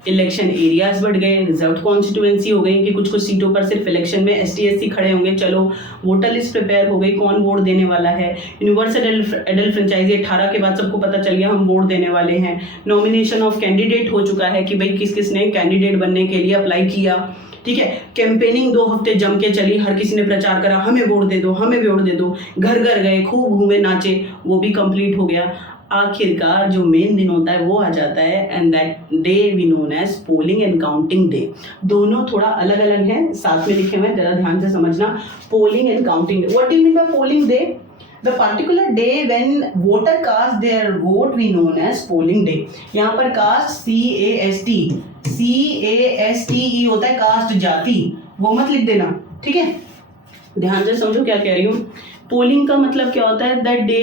इलेक्शन एरियाज बढ़ गए, रिजर्व कॉन्स्टिट्यूएंसी हो गई कि कुछ कुछ सीटों पर सिर्फ इलेक्शन में ST/SC खड़े होंगे। चलो, वोटर लिस्ट प्रिपेयर हो गई, कौन वोट देने वाला है। यूनिवर्सल एडल्ट फ्रेंचाइजी 18 के बाद सबको पता चल गया हम वोट देने वाले हैं। नॉमिनेशन ऑफ कैंडिडेट हो चुका है कि भाई किस किस ने कैंडिडेट बनने के लिए अप्लाई किया। ठीक है, कैंपेनिंग 2 हफ्ते जम के चली, हर किसी ने प्रचार करा, हमें वोट दे दो, हमें वोट दे दो, घर घर गए, खूब घूमे नाचे, वो भी कंप्लीट हो गया। आखिरकार जो मेन दिन होता है वो आ जाता है, and that day we known as polling and counting day. दोनों थोड़ा अलग अलग हैं, साथ में लिखे हुए हैं, जरा ध्यान से समझना। Polling and counting day, what do you mean bye polling day? The particular day when voter cast their vote we known as polling day। यहाँ पर cast CAST होता है, कास्ट जाति, वो मत लिख देना, ठीक है, ध्यान से समझो क्या कह रही हूँ। पोलिंग का मतलब क्या होता है? The day,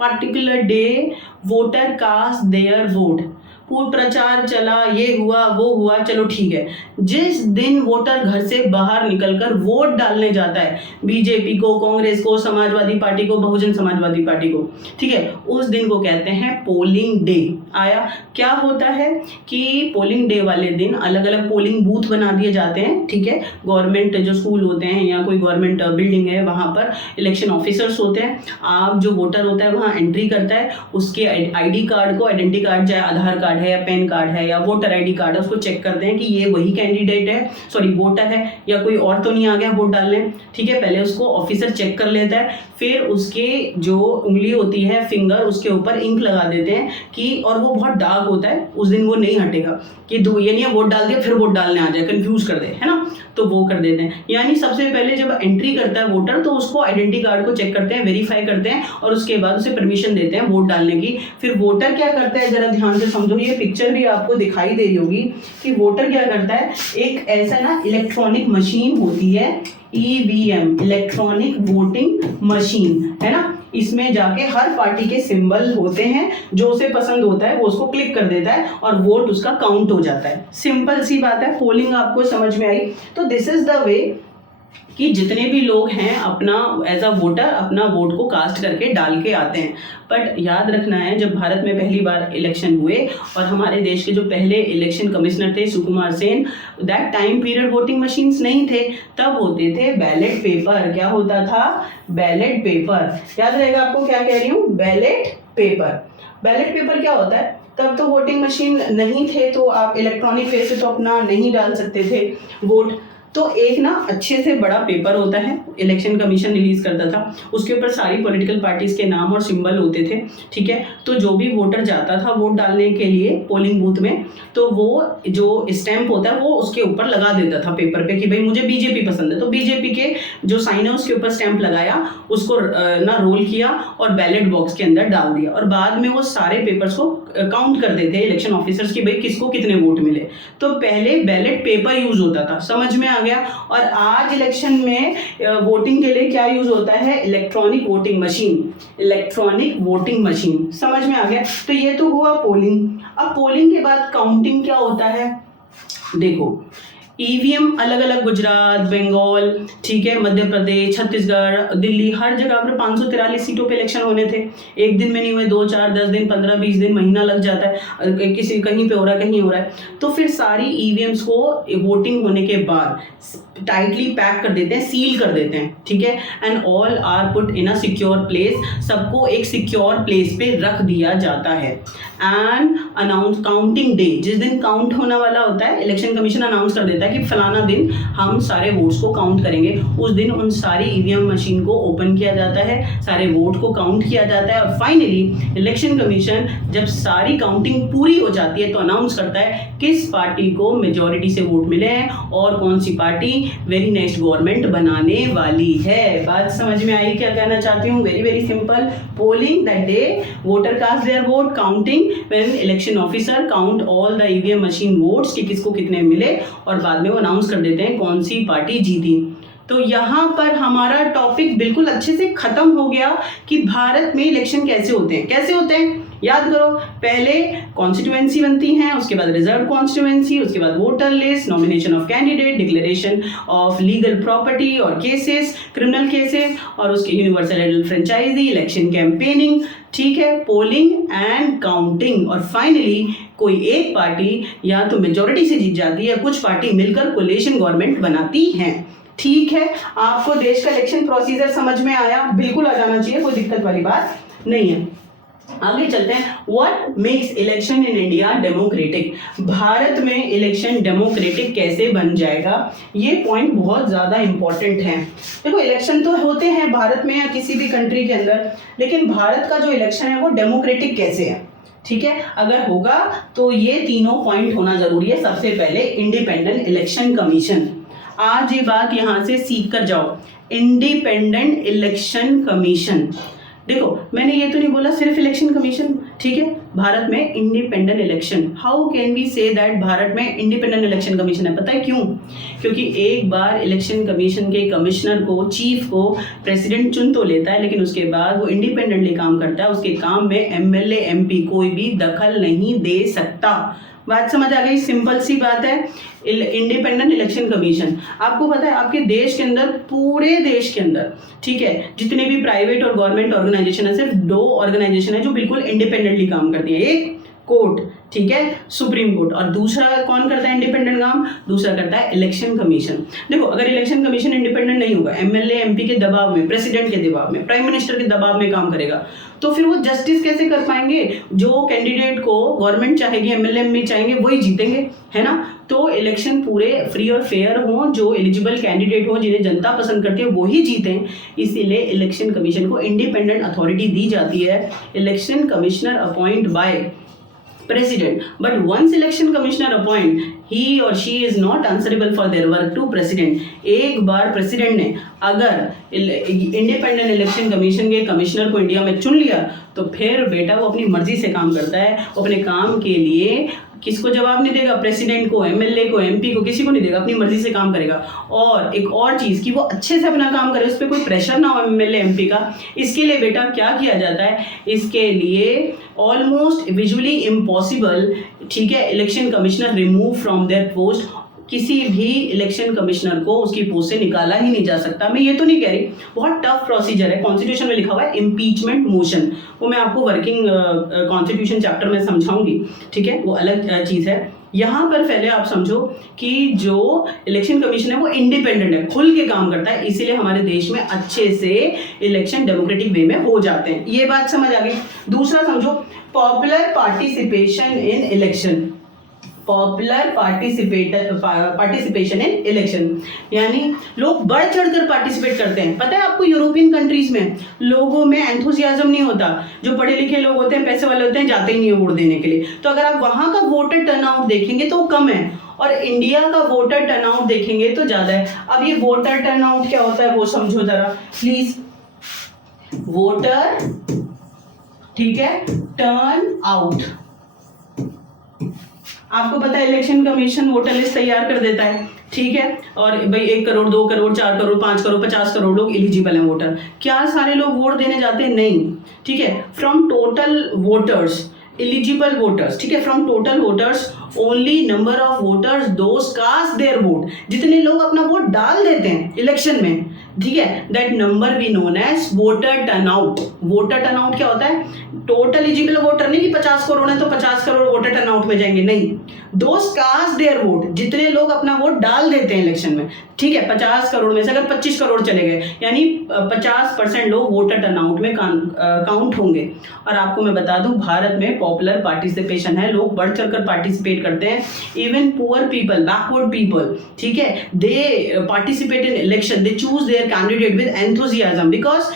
particular day voter cast their vote. खूब प्रचार चला, ये हुआ वो हुआ, चलो ठीक है। जिस दिन वोटर घर से बाहर निकलकर वोट डालने जाता है, बीजेपी को, कांग्रेस को, समाजवादी पार्टी को, बहुजन समाजवादी पार्टी को, ठीक है, उस दिन को कहते हैं पोलिंग डे। आया? क्या होता है कि पोलिंग डे वाले दिन अलग अलग पोलिंग बूथ बना दिए जाते हैं। ठीक है, गवर्नमेंट जो स्कूल होते हैं या कोई गवर्नमेंट बिल्डिंग है, वहाँ पर इलेक्शन ऑफिसर्स होते हैं। आप जो वोटर होता है वहाँ एंट्री करता है, उसके ID कार्ड को, आइडेंटिटी कार्ड चाहे आधार कार्ड है या पैन कार्ड है या वोटर ID कार्ड है, उसको चेक करते हैं कि ये वही कैंडिडेट है, सॉरी वोटर है, या कोई और तो नहीं आ गया वोट डालने। ठीक है, पहले उसको ऑफिसर चेक कर लेता है, फिर उसके जो उंगली होती है, फिंगर, उसके ऊपर इंक लगा देते हैं कि, और वो बहुत डार्क होता है, उस दिन वो नहीं हटेगा कि ये नहीं है वोट डाल दिया फिर वोट डालने आ जाए, कंफ्यूज कर दे, है ना, तो वो कर देते हैं। यानी सबसे पहले जब एंट्री करता है वोटर, तो उसको आइडेंटिटी कार्ड को चेक करते हैं, वेरीफाई करते हैं, और उसके बाद उसे परमिशन देते हैं वोट डालने की। फिर वोटर क्या करता है, जरा ध्यान से समझो, ये पिक्चर भी आपको दिखाई दे रही होगी कि वोटर क्या करता है। एक ऐसा ना इलेक्ट्रॉनिक मशीन होती है, EVM, इलेक्ट्रॉनिक वोटिंग मशीन, है ना, इसमें जाके हर पार्टी के सिंबल होते हैं, जो उसे पसंद होता है वो उसको क्लिक कर देता है और वोट उसका काउंट हो जाता है। सिंपल सी बात है। पोलिंग आपको समझ में आई? तो दिस इज द वे कि जितने भी लोग हैं अपना एज अ वोटर अपना वोट को कास्ट करके डाल के आते हैं। बट याद रखना है, जब भारत में पहली बार इलेक्शन हुए और हमारे देश के जो पहले इलेक्शन कमिश्नर थे Sukumar Sen, that time period voting machines नहीं थे, तब होते थे बैलेट पेपर। क्या होता था? Ballot paper. याद रहेगा आपको क्या कह रही हूँ, बैलेट पेपर। बैलेट पेपर क्या होता है? तब तो वोटिंग मशीन नहीं थे, तो आप इलेक्ट्रॉनिक वे से तो अपना नहीं डाल सकते थे वोट। तो एक ना अच्छे से बड़ा पेपर होता है, इलेक्शन कमीशन रिलीज करता था, उसके ऊपर सारी पॉलिटिकल पार्टीज के नाम और सिंबल होते थे। ठीक है, तो जो भी वोटर जाता था वोट डालने के लिए पोलिंग बूथ में, तो वो जो स्टैंप होता है वो उसके ऊपर लगा देता था पेपर पे कि भाई मुझे बीजेपी पसंद है, तो बीजेपी के जो साइन है उसके ऊपर स्टैंप लगाया, उसको ना रोल किया और बैलेट बॉक्स के अंदर डाल दिया, और बाद में वो सारे पेपर्स को काउंट करते थे इलेक्शन ऑफिसर्स की भाई किसको कितने वोट मिले। तो पहले बैलेट पेपर यूज होता था, समझ में आ गया। और आज इलेक्शन में वोटिंग के लिए क्या यूज होता है, electronic voting machine, electronic voting machine, समझ में आ गया। तो ये तो हुआ पोलिंग। अब पोलिंग के बाद काउंटिंग क्या होता है, देखो ईवीएम अलग अलग, गुजरात, बंगाल, ठीक है, मध्य प्रदेश, छत्तीसगढ़, दिल्ली, हर जगह पर 543 सीटों पे इलेक्शन होने थे। एक दिन में नहीं हुए, 2 4 10 दिन, 15 20 दिन, महीना लग जाता है, किसी कहीं पे हो रहा है कहीं हो रहा है। तो फिर सारी ईवीएम्स को वोटिंग होने के बाद टाइटली पैक कर देते हैं, सील कर देते हैं, ठीक है, and all are put in a secure place, सबको एक सिक्योर प्लेस पे रख दिया जाता है। एंड अनाउंस काउंटिंग डे, जिस दिन काउंट होने वाला होता है, इलेक्शन कमीशन अनाउंस कर देता है कि फलाना दिन हम सारे वोट्स को काउंट करेंगे। उस दिन उन सारी ईवीएम मशीन को ओपन किया जाता है, सारे वोट को काउंट किया जाता है, और फाइनली इलेक्शन कमीशन जब सारी काउंटिंग पूरी हो जाती है तो अनाउंस करता है किस पार्टी को मेजॉरिटी से वोट मिले हैं और कौन सी पार्टी वेरी नेक्स्ट गवर्नमेंट बनाने वाली है। बात समझ में आई, क्या कहना चाहती हूँ, very very simple. Polling that day, voter cast their vote, counting when election officer count all the EVM machine votes कि किसको कितने मिले, और बाद में वो अनाउंस कर देते हैं कौन सी पार्टी जीती। तो यहाँ पर हमारा टॉपिक बिल्कुल अच्छे से खत्म हो गया कि भारत में इलेक्शन कैसे होते हैं, कैसे होते हैं। याद करो, पहले कॉन्स्टिट्यूएंसी बनती हैं, उसके बाद रिजर्व कॉन्स्टिट्यूएंसी, उसके बाद voter list, nomination of candidate, declaration of legal property और केसेस, क्रिमिनल केसेस, और उसके universal adult franchise, election campaigning, ठीक है, पोलिंग एंड काउंटिंग, और फाइनली कोई एक पार्टी या तो मेजॉरिटी से जीत जाती है, कुछ पार्टी मिलकर कोलिशन गवर्नमेंट बनाती हैं। ठीक है, आपको देश का इलेक्शन प्रोसीजर समझ में आया, बिल्कुल आ जाना चाहिए, कोई दिक्कत वाली बात नहीं है। आगे चलते हैं, what makes election in India democratic, Bharat में इलेक्शन डेमोक्रेटिक कैसे बन जाएगा, ये पॉइंट बहुत ज़्यादा इंपॉर्टेंट है। देखो, इलेक्शन तो होते हैं भारत में या किसी भी कंट्री के अंदर, लेकिन भारत का जो इलेक्शन है वो डेमोक्रेटिक कैसे है, ठीक है, अगर होगा तो ये तीनों पॉइंट होना जरूरी है। सबसे पहले इंडिपेंडेंट इलेक्शन कमीशन, आज ये बात यहां से सीख कर जाओ, इंडिपेंडेंट इलेक्शन कमीशन। देखो, मैंने ये तो नहीं बोला सिर्फ इलेक्शन कमीशन, ठीक है, भारत में independent election, how can we say that Bharat में इंडिपेंडेंट इलेक्शन कमीशन है, पता है क्यों? क्योंकि एक बार इलेक्शन कमीशन के कमिश्नर को, चीफ को प्रेसिडेंट चुन तो लेता है, लेकिन उसके बाद वो इंडिपेंडेंटली काम करता है, उसके काम में एमएलए एमपी कोई भी दखल नहीं दे सकता। बात समझ आ गई, सिंपल सी बात है। इंडिपेंडेंट इलेक्शन कमीशन, आपको पता है आपके देश के अंदर, पूरे देश के अंदर, ठीक है, जितने भी प्राइवेट और गवर्नमेंट ऑर्गेनाइजेशन है, सिर्फ 2 ऑर्गेनाइजेशन है जो बिल्कुल इंडिपेंडेंटली काम करती है, एक कोर्ट, ठीक है, सुप्रीम कोर्ट, और दूसरा कौन करता है इंडिपेंडेंट काम, दूसरा करता है इलेक्शन कमीशन। देखो, अगर इलेक्शन कमीशन इंडिपेंडेंट नहीं होगा, एमएलए एमपी के दबाव में, प्रेसिडेंट के दबाव में, प्राइम मिनिस्टर के दबाव में काम करेगा, तो फिर वो जस्टिस कैसे कर पाएंगे? जो कैंडिडेट को गवर्नमेंट चाहेगी, एमएलए एमपी चाहेंगे, वही जीतेंगे, है ना। तो इलेक्शन पूरे फ्री और फेयर हो, जो एलिजिबल कैंडिडेट हो, जिन्हें जनता पसंद करती है, वही जीतें। इसीलिए इलेक्शन कमीशन को इंडिपेंडेंट अथॉरिटी दी जाती है। Election commissioner appoint by president, but once election commissioner appoint, he or she is not answerable for their work to president। एक बार प्रेसिडेंट ने अगर इंडिपेंडेंट इलेक्शन कमीशन के कमिश्नर को इंडिया में चुन लिया, तो फिर बेटा वो अपनी मर्जी से काम करता है, वो अपने काम के लिए किसको जवाब नहीं देगा, प्रेसिडेंट को, एमएलए को, एमपी को, किसी को नहीं देगा, अपनी मर्जी से काम करेगा। और एक और चीज़ कि वो अच्छे से अपना काम करे, उस पर कोई प्रेशर ना हो एमएलए एमपी का। इसके लिए बेटा क्या किया जाता है, इसके लिए ऑलमोस्ट विजुअली इम्पॉसिबल, ठीक है, election commissioner remove from there post, किसी भी इलेक्शन कमिश्नर को उसकी पोस्ट से निकाला ही नहीं जा सकता। मैं ये तो नहीं कह रही, बहुत टफ प्रोसीजर है, कॉन्स्टिट्यूशन में लिखा हुआ है इम्पीचमेंट मोशन, वो मैं आपको वर्किंग कॉन्स्टिट्यूशन चैप्टर में समझाऊंगी, ठीक है, वो अलग चीज़ है। यहाँ पर पहले आप समझो कि जो इलेक्शन कमीशन है वो इंडिपेंडेंट है, खुल के काम करता है, इसीलिए हमारे देश में अच्छे से इलेक्शन डेमोक्रेटिक वे में हो जाते हैं। ये बात समझ आ गई। दूसरा समझो, popular participation in election, popular participation in election, यानी लोग बढ़ चढ़कर पार्टिसिपेट करते हैं। पता है आपको, यूरोपियन कंट्रीज में लोगों में एंथुसियाज्म नहीं होता, जो पढ़े लिखे लोग होते हैं, पैसे वाले होते हैं, जाते ही नहीं है वोट देने के लिए। तो अगर आप वहां का वोटर टर्नआउट देखेंगे तो कम है, और इंडिया का वोटर टर्नआउट देखेंगे तो ज्यादा है। अब ये वोटर टर्नआउट क्या होता है वो समझो जरा प्लीज। वोटर, ठीक है, टर्न आउट, आपको पता है इलेक्शन कमीशन वोटर लिस्ट तैयार कर देता है, ठीक है, और भाई 1 करोड़ 2 करोड़ 4 करोड़ 5 करोड़ 50 करोड़ लोग एलिजिबल हैं वोटर। क्या सारे लोग वोट देने जाते हैं? नहीं, ठीक है। From total voters eligible voters, ठीक है, from total voters only number of voters those cast their vote, जितने लोग अपना वोट डाल देते हैं इलेक्शन में, ठीक है, that number we known as voter turnout. Voter turnout क्या होता है? टोटल एलिजिबल वोटर नहीं कि 50 करोड़ है तो 50 करोड़ वोटर टर्नआउट में जाएंगे, नहीं, दोज कास्ट देयर वोट, जितने लोग अपना वोट डाल देते हैं इलेक्शन में, ठीक है, 50 करोड़ में से अगर 25 करोड़ चले गए यानी 50% लोग वोटर टर्नआउट में काउंट होंगे। और आपको मैं बता दूं भारत में पॉपुलर पार्टिसिपेशन है, लोग बढ़ चढ़कर पार्टिसिपेट करते हैं। Even poor people, backward people, ठीक है, they participate in election, they choose their candidate with enthusiasm because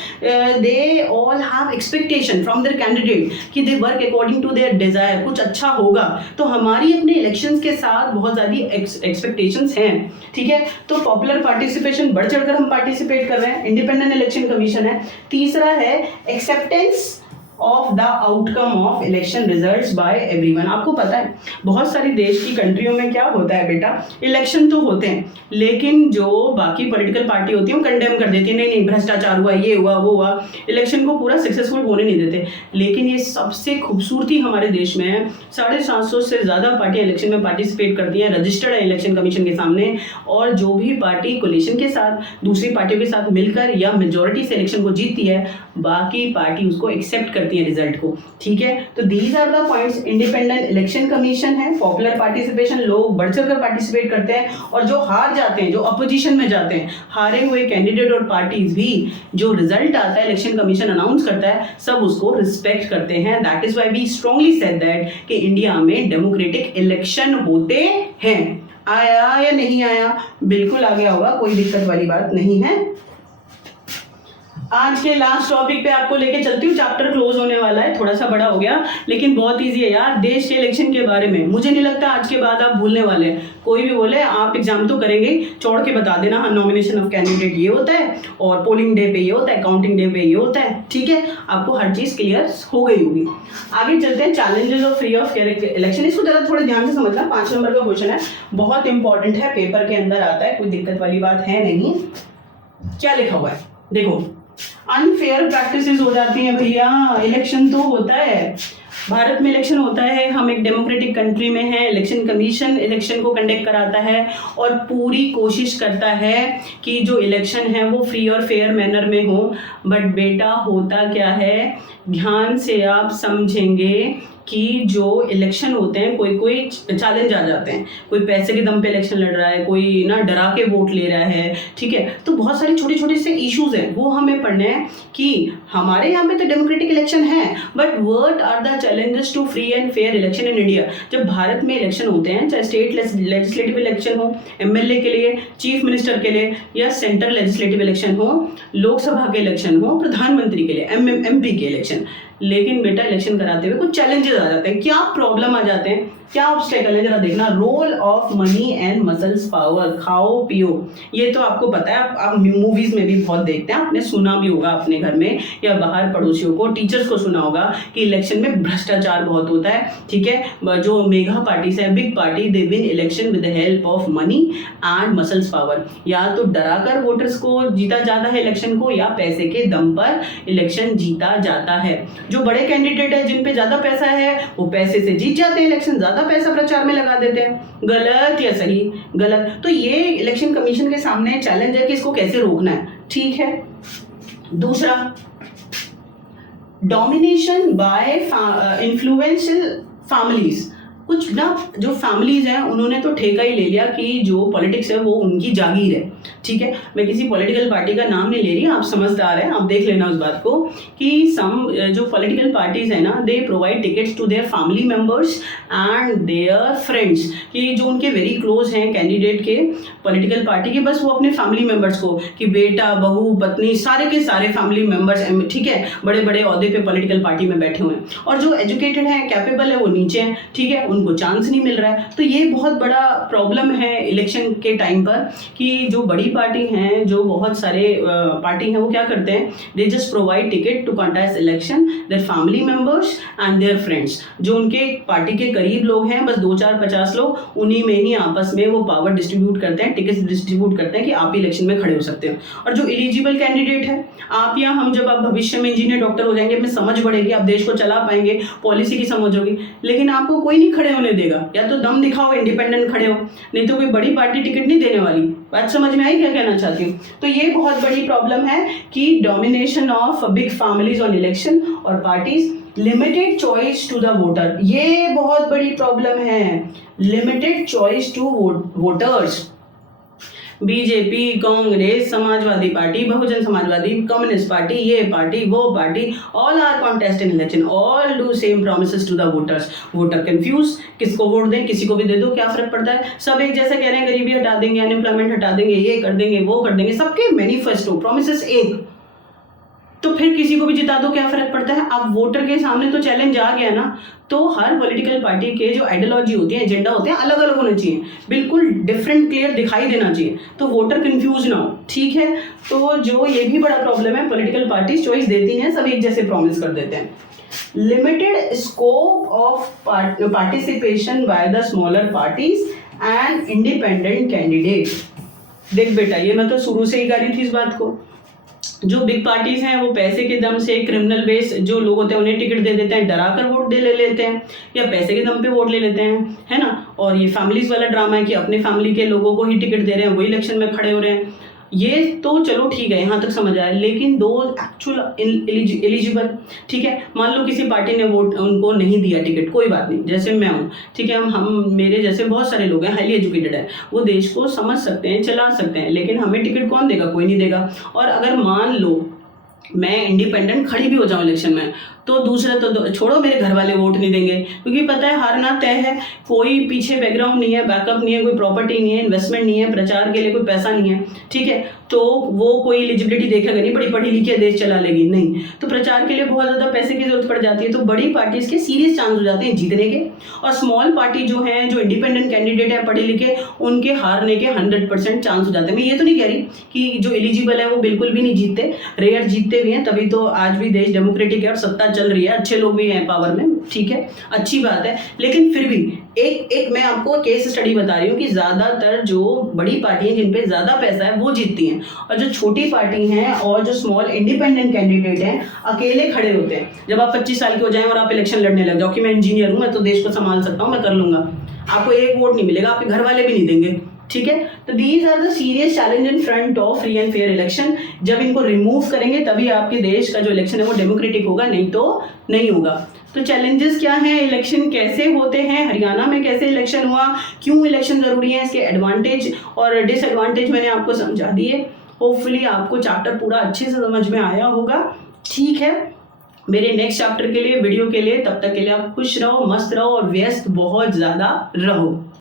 they all have expectation from their candidate कि they work according to their desire, कुछ अच्छा होगा। तो हमारी अपने इलेक्शंस के साथ बहुत ज़्यादा एक्सपेक्टेशंस हैं, ठीक है। तो पॉपुलर पार्टिसिपेशन, बढ़ चढ़कर हम पार्टिसिपेट कर रहे हैं, इंडिपेंडेंट इलेक्शन कमीशन है। तीसरा है acceptance of the outcome of election results bye everyone. आपको पता है बहुत सारी देश की कंट्रियों में क्या होता है बेटा, इलेक्शन तो होते हैं लेकिन जो बाकी पॉलिटिकल पार्टी होती है वो कंडेम कर देती है, नहीं नहीं भ्रष्टाचार हुआ, ये हुआ वो हुआ, इलेक्शन को पूरा सक्सेसफुल होने नहीं देते। लेकिन ये सबसे खूबसूरती हमारे देश में है, 750 से ज़्यादा पार्टियां इलेक्शन में पार्टिसिपेट करती हैं, रजिस्टर्ड है इलेक्शन कमीशन के सामने, और जो भी पार्टी कोलिशन के साथ दूसरी पार्टियों के साथ मिलकर या मेजोरिटी से इलेक्शन को जीतती है, बाकी पार्टी उसको एक्सेप्ट करती है रिजल्ट को, ठीक है। तो these are the points. Independent election commission है, पॉपुलर पार्टिसिपेशन, लोग बढ़ चढ़कर पार्टिसिपेट करते हैं, और जो हार जाते हैं, जो अपोजिशन में जाते हैं, हारे हुए कैंडिडेट और पार्टीज भी जो रिजल्ट आता है इलेक्शन कमीशन अनाउंस करता है, सब उसको रिस्पेक्ट करते हैं। That is why we strongly said that कि इंडिया में डेमोक्रेटिक इलेक्शन होते हैं। आया या नहीं आया? बिल्कुल आ गया होगा, कोई दिक्कत वाली बात नहीं है। आज के लास्ट टॉपिक पे आपको लेके चलती हूँ, चैप्टर क्लोज होने वाला है, थोड़ा सा बड़ा हो गया लेकिन बहुत इजी है यार। देश के इलेक्शन के बारे में मुझे नहीं लगता आज के बाद आप भूलने वाले हैं। कोई भी बोले आप एग्जाम तो करेंगे, छोड़ के बता देना हाँ नॉमिनेशन ऑफ कैंडिडेट ये होता है और पोलिंग डे पे ये होता है, काउंटिंग डे पे ये होता है, ठीक है, आपको हर चीज क्लियर हो गई होगी। आगे चलते हैं, challenges of free of fair election. इसको जरा थोड़ा ध्यान से समझना, 5 नंबर का क्वेश्चन है, बहुत इंपॉर्टेंट है, पेपर के अंदर आता है, कोई दिक्कत वाली बात है नहीं। क्या लिखा हुआ है देखो, अनफेयर प्रैक्टिसेस हो जाती हैं भैया, इलेक्शन तो होता है, भारत में इलेक्शन होता है, हम एक डेमोक्रेटिक कंट्री में हैं, इलेक्शन कमीशन इलेक्शन को कंडक्ट कराता है और पूरी कोशिश करता है कि जो इलेक्शन है वो फ्री और फेयर मैनर में हो। बट बेटा होता क्या है, ध्यान से आप समझेंगे कि जो इलेक्शन होते हैं कोई कोई चैलेंज आ जाते हैं, कोई पैसे के दम पे इलेक्शन लड़ रहा है, कोई ना डरा के वोट ले रहा है, ठीक है, तो बहुत सारे छोटे छोटे से इश्यूज हैं, वो हमें पढ़ने हैं कि हमारे यहाँ पे तो डेमोक्रेटिक इलेक्शन है but what are the challenges to free and fair election in India. जब भारत में इलेक्शन होते हैं, चाहे स्टेट लेजिस्लेटिव इलेक्शन हो, एमएलए के लिए, चीफ मिनिस्टर के लिए, या सेंट्रल लेजिस्लेटिव इलेक्शन हो, लोकसभा के इलेक्शन हो, प्रधानमंत्री के लिए, एमपी के इलेक्शन, लेकिन बेटा इलेक्शन कराते हुए कुछ चैलेंजेस आ जाते हैं। क्या प्रॉब्लम आ जाते हैं, क्या ऑब्स्टेकल है, जरा देखना। Role of money and muscles power, खाओ पियो, ये तो आपको पता है, आप मूवीज में भी बहुत देखते हैं, आपने सुना भी होगा अपने घर में या बाहर पड़ोसियों को, टीचर्स को सुना होगा कि इलेक्शन में भ्रष्टाचार बहुत होता है, ठीक है। जो मेगा पार्टीज है, big party, they win election with the help of money and muscles power. या तो डराकर वोटर्स को जीता जाता है इलेक्शन को, या पैसे के दम पर इलेक्शन जीता जाता है। जो बड़े कैंडिडेट है, जिन पे ज्यादा पैसा है, वो पैसे से जीत जाते हैं इलेक्शन, ज्यादा पैसा प्रचार में लगा देते हैं। गलत या सही? गलत। तो ये इलेक्शन कमीशन के सामने चैलेंज है कि इसको कैसे रोकना है, ठीक है। दूसरा, डोमिनेशन बाय इन्फ्लुएंशियल फैमिलीज। कुछ ना जो फैमिलीज हैं उन्होंने तो ठेका ही ले लिया कि जो पॉलिटिक्स है वो उनकी जागीर है, ठीक है। मैं किसी पॉलिटिकल पार्टी का नाम नहीं ले रही, आप समझदार हैं, आप देख लेना उस बात को कि जो पॉलिटिकल पार्टीज है ना, they provide tickets to their family members and their friends, कि जो उनके वेरी क्लोज हैं कैंडिडेट के, पॉलिटिकल पार्टी के, बस वो अपने फैमिली मेंबर्स को, कि बेटा बहू पत्नी सारे के सारे फैमिली मेंबर्स, ठीक है, बड़े बड़े ओहदे पे पॉलिटिकल पार्टी में बैठे हुए हैं, और जो एजुकेटेड हैं, कैपेबल है, वो नीचे हैं, ठीक है, उनको चांस नहीं मिल रहा है। तो ये बहुत बड़ा प्रॉब्लम है इलेक्शन के टाइम पर कि जो बड़ी पार्टी हैं, जो बहुत सारे पार्टी हैं, वो क्या करते हैं, they just provide ticket to contest election their family members and their friends. जो उनके पार्टी के करीब लोग हैं, बस 2-4-50 लोग, उन्हीं में ही आपस में वो पावर डिस्ट्रीब्यूट करते हैं, टिकट डिस्ट्रीब्यूट करते हैं कि आप इलेक्शन में खड़े हो सकते हो। और जो एलिजिबल कैंडिडेट है, आप या हम, जब आप भविष्य में इंजीनियर डॉक्टर हो जाएंगे, अपनी समझ बढ़ेगी, आप देश को चला पाएंगे, पॉलिसी की समझ होगी, लेकिन आपको कोई नहीं खड़े होने देगा। या तो दम दिखाओ, इंडिपेंडेंट खड़े हो, नहीं तो कोई बड़ी पार्टी टिकट नहीं देने वाली। बात समझ में आई क्या कहना चाहती हूँ? तो ये बहुत बड़ी प्रॉब्लम है कि domination of big families on election और parties, limited choice to the voter, ये बहुत बड़ी प्रॉब्लम है। Limited choice to voters. BJP, Congress, Samajwadi party, Bahujan Samajwadi, communist party, ये पार्टी, वो party, all are contest in election, all do same promises to the voters. Voter confuse, किसको vote दें, किसी को भी दे दो, क्या फर्क पड़ता है, सब एक जैसे कह रहे हैं, गरीबी हटा देंगे, अनएम्प्लॉयमेंट हटा देंगे, ये कर देंगे, वो कर देंगे, सबके मैनिफेस्टो प्रोमिसेस एक, तो फिर किसी को भी जिता दो, क्या फर्क पड़ता है। अब वोटर के सामने तो चैलेंज आ गया ना, तो हर पॉलिटिकल पार्टी के जो आइडियोलॉजी होती है, एजेंडा होते हैं, अलग अलग होना चाहिए, बिल्कुल डिफरेंट क्लियर दिखाई देना चाहिए, तो वोटर कंफ्यूज ना हो, ठीक है। तो जो ये भी बड़ा प्रॉब्लम है, पॉलिटिकल पार्टीज चॉइस देती हैं, सब एक जैसे प्रॉमिस कर देते हैं। Limited scope of participation by the smaller parties and independent candidate. देख बेटा, ये मैं तो शुरू से ही गा रही थी इस बात को, जो बिग पार्टीज हैं वो पैसे के दम से, क्रिमिनल बेस जो लोग होते हैं उन्हें टिकट दे देते हैं, डरा कर वोट ले लेते हैं, या पैसे के दम पे वोट ले लेते हैं, है ना। और ये फैमिलीज वाला ड्रामा है कि अपने फैमिली के लोगों को ही टिकट दे रहे हैं, वो इलेक्शन में खड़े हो रहे हैं। ये तो चलो ठीक है, यहाँ तक समझ आया, लेकिन दो एक्चुअल एलिजिबल, ठीक है, मान लो किसी पार्टी ने वोट उनको नहीं दिया टिकट, कोई बात नहीं, जैसे मैं हूँ, ठीक है, हम मेरे जैसे बहुत सारे लोग हैं, हाईली एजुकेटेड है, वो देश को समझ सकते हैं, चला सकते हैं, लेकिन हमें टिकट कौन देगा, कोई नहीं देगा। और अगर मान लो मैं इंडिपेंडेंट खड़ी भी हो जाऊँ इलेक्शन में, तो दूसरे तो छोड़ो, मेरे घर वाले वोट नहीं देंगे, क्योंकि पता है हारना तय है, कोई पीछे बैकग्राउंड नहीं है, बैकअप नहीं है, कोई प्रॉपर्टी नहीं है, इन्वेस्टमेंट नहीं है, प्रचार के लिए कोई पैसा नहीं है, ठीक है, तो वो कोई एलिजिबिलिटी देखेगा नहीं, बड़ी पढ़ी लिखी देश चला लेगी, नहीं, तो प्रचार के लिए बहुत ज़्यादा पैसे की जरूरत पड़ जाती है, तो बड़ी पार्टीज के सीरियस चांस हो जाते हैं जीतने के, और स्मॉल पार्टी जो है, जो इंडिपेंडेंट कैंडिडेट है, पढ़े लिखे, उनके हारने के 100% चांस हो जाते हैं। मैं ये तो नहीं कह रही कि जो एलिजिबल है वो बिल्कुल भी नहीं जीतते, रेयर जीतते भी हैं, तभी तो आज भी देश डेमोक्रेटिक है और सत्ता चल रही है, अच्छे लोग भी हैं पावर में, ठीक है, अच्छी बात है। लेकिन फिर भी एक मैं आपको केस स्टडी बता रही हूँ कि ज्यादातर जो बड़ी पार्टी हैं, जिन पे ज्यादा पैसा है, वो जीतती हैं, और जो छोटी पार्टी हैं और जो स्मॉल इंडिपेंडेंट कैंडिडेट हैं, अकेले खड़े होते हैं। जब आप 25 साल के हो जाएं और आप इलेक्शन लड़ने लग जाओ कि मैं इंजीनियर हूँ, मैं तो देश को संभाल सकता हूँ, मैं कर लूंगा, आपको एक वोट नहीं मिलेगा, आपके घर वाले भी नहीं देंगे, ठीक है। तो these are the serious challenge in front of free and fair election. जब इनको रिमूव करेंगे तभी आपके देश का जो इलेक्शन है वो डेमोक्रेटिक होगा, नहीं तो नहीं होगा। तो चैलेंजेस क्या हैं, इलेक्शन कैसे होते हैं, हरियाणा में कैसे इलेक्शन हुआ, क्यों इलेक्शन जरूरी है, इसके एडवांटेज और डिसएडवांटेज मैंने आपको समझा दिए। होपफुली आपको चैप्टर पूरा अच्छे से समझ में आया होगा, ठीक है। मेरे नेक्स्ट चैप्टर के लिए, वीडियो के लिए, तब तक के लिए आप खुश रहो, मस्त रहो और व्यस्त बहुत ज्यादा रहो।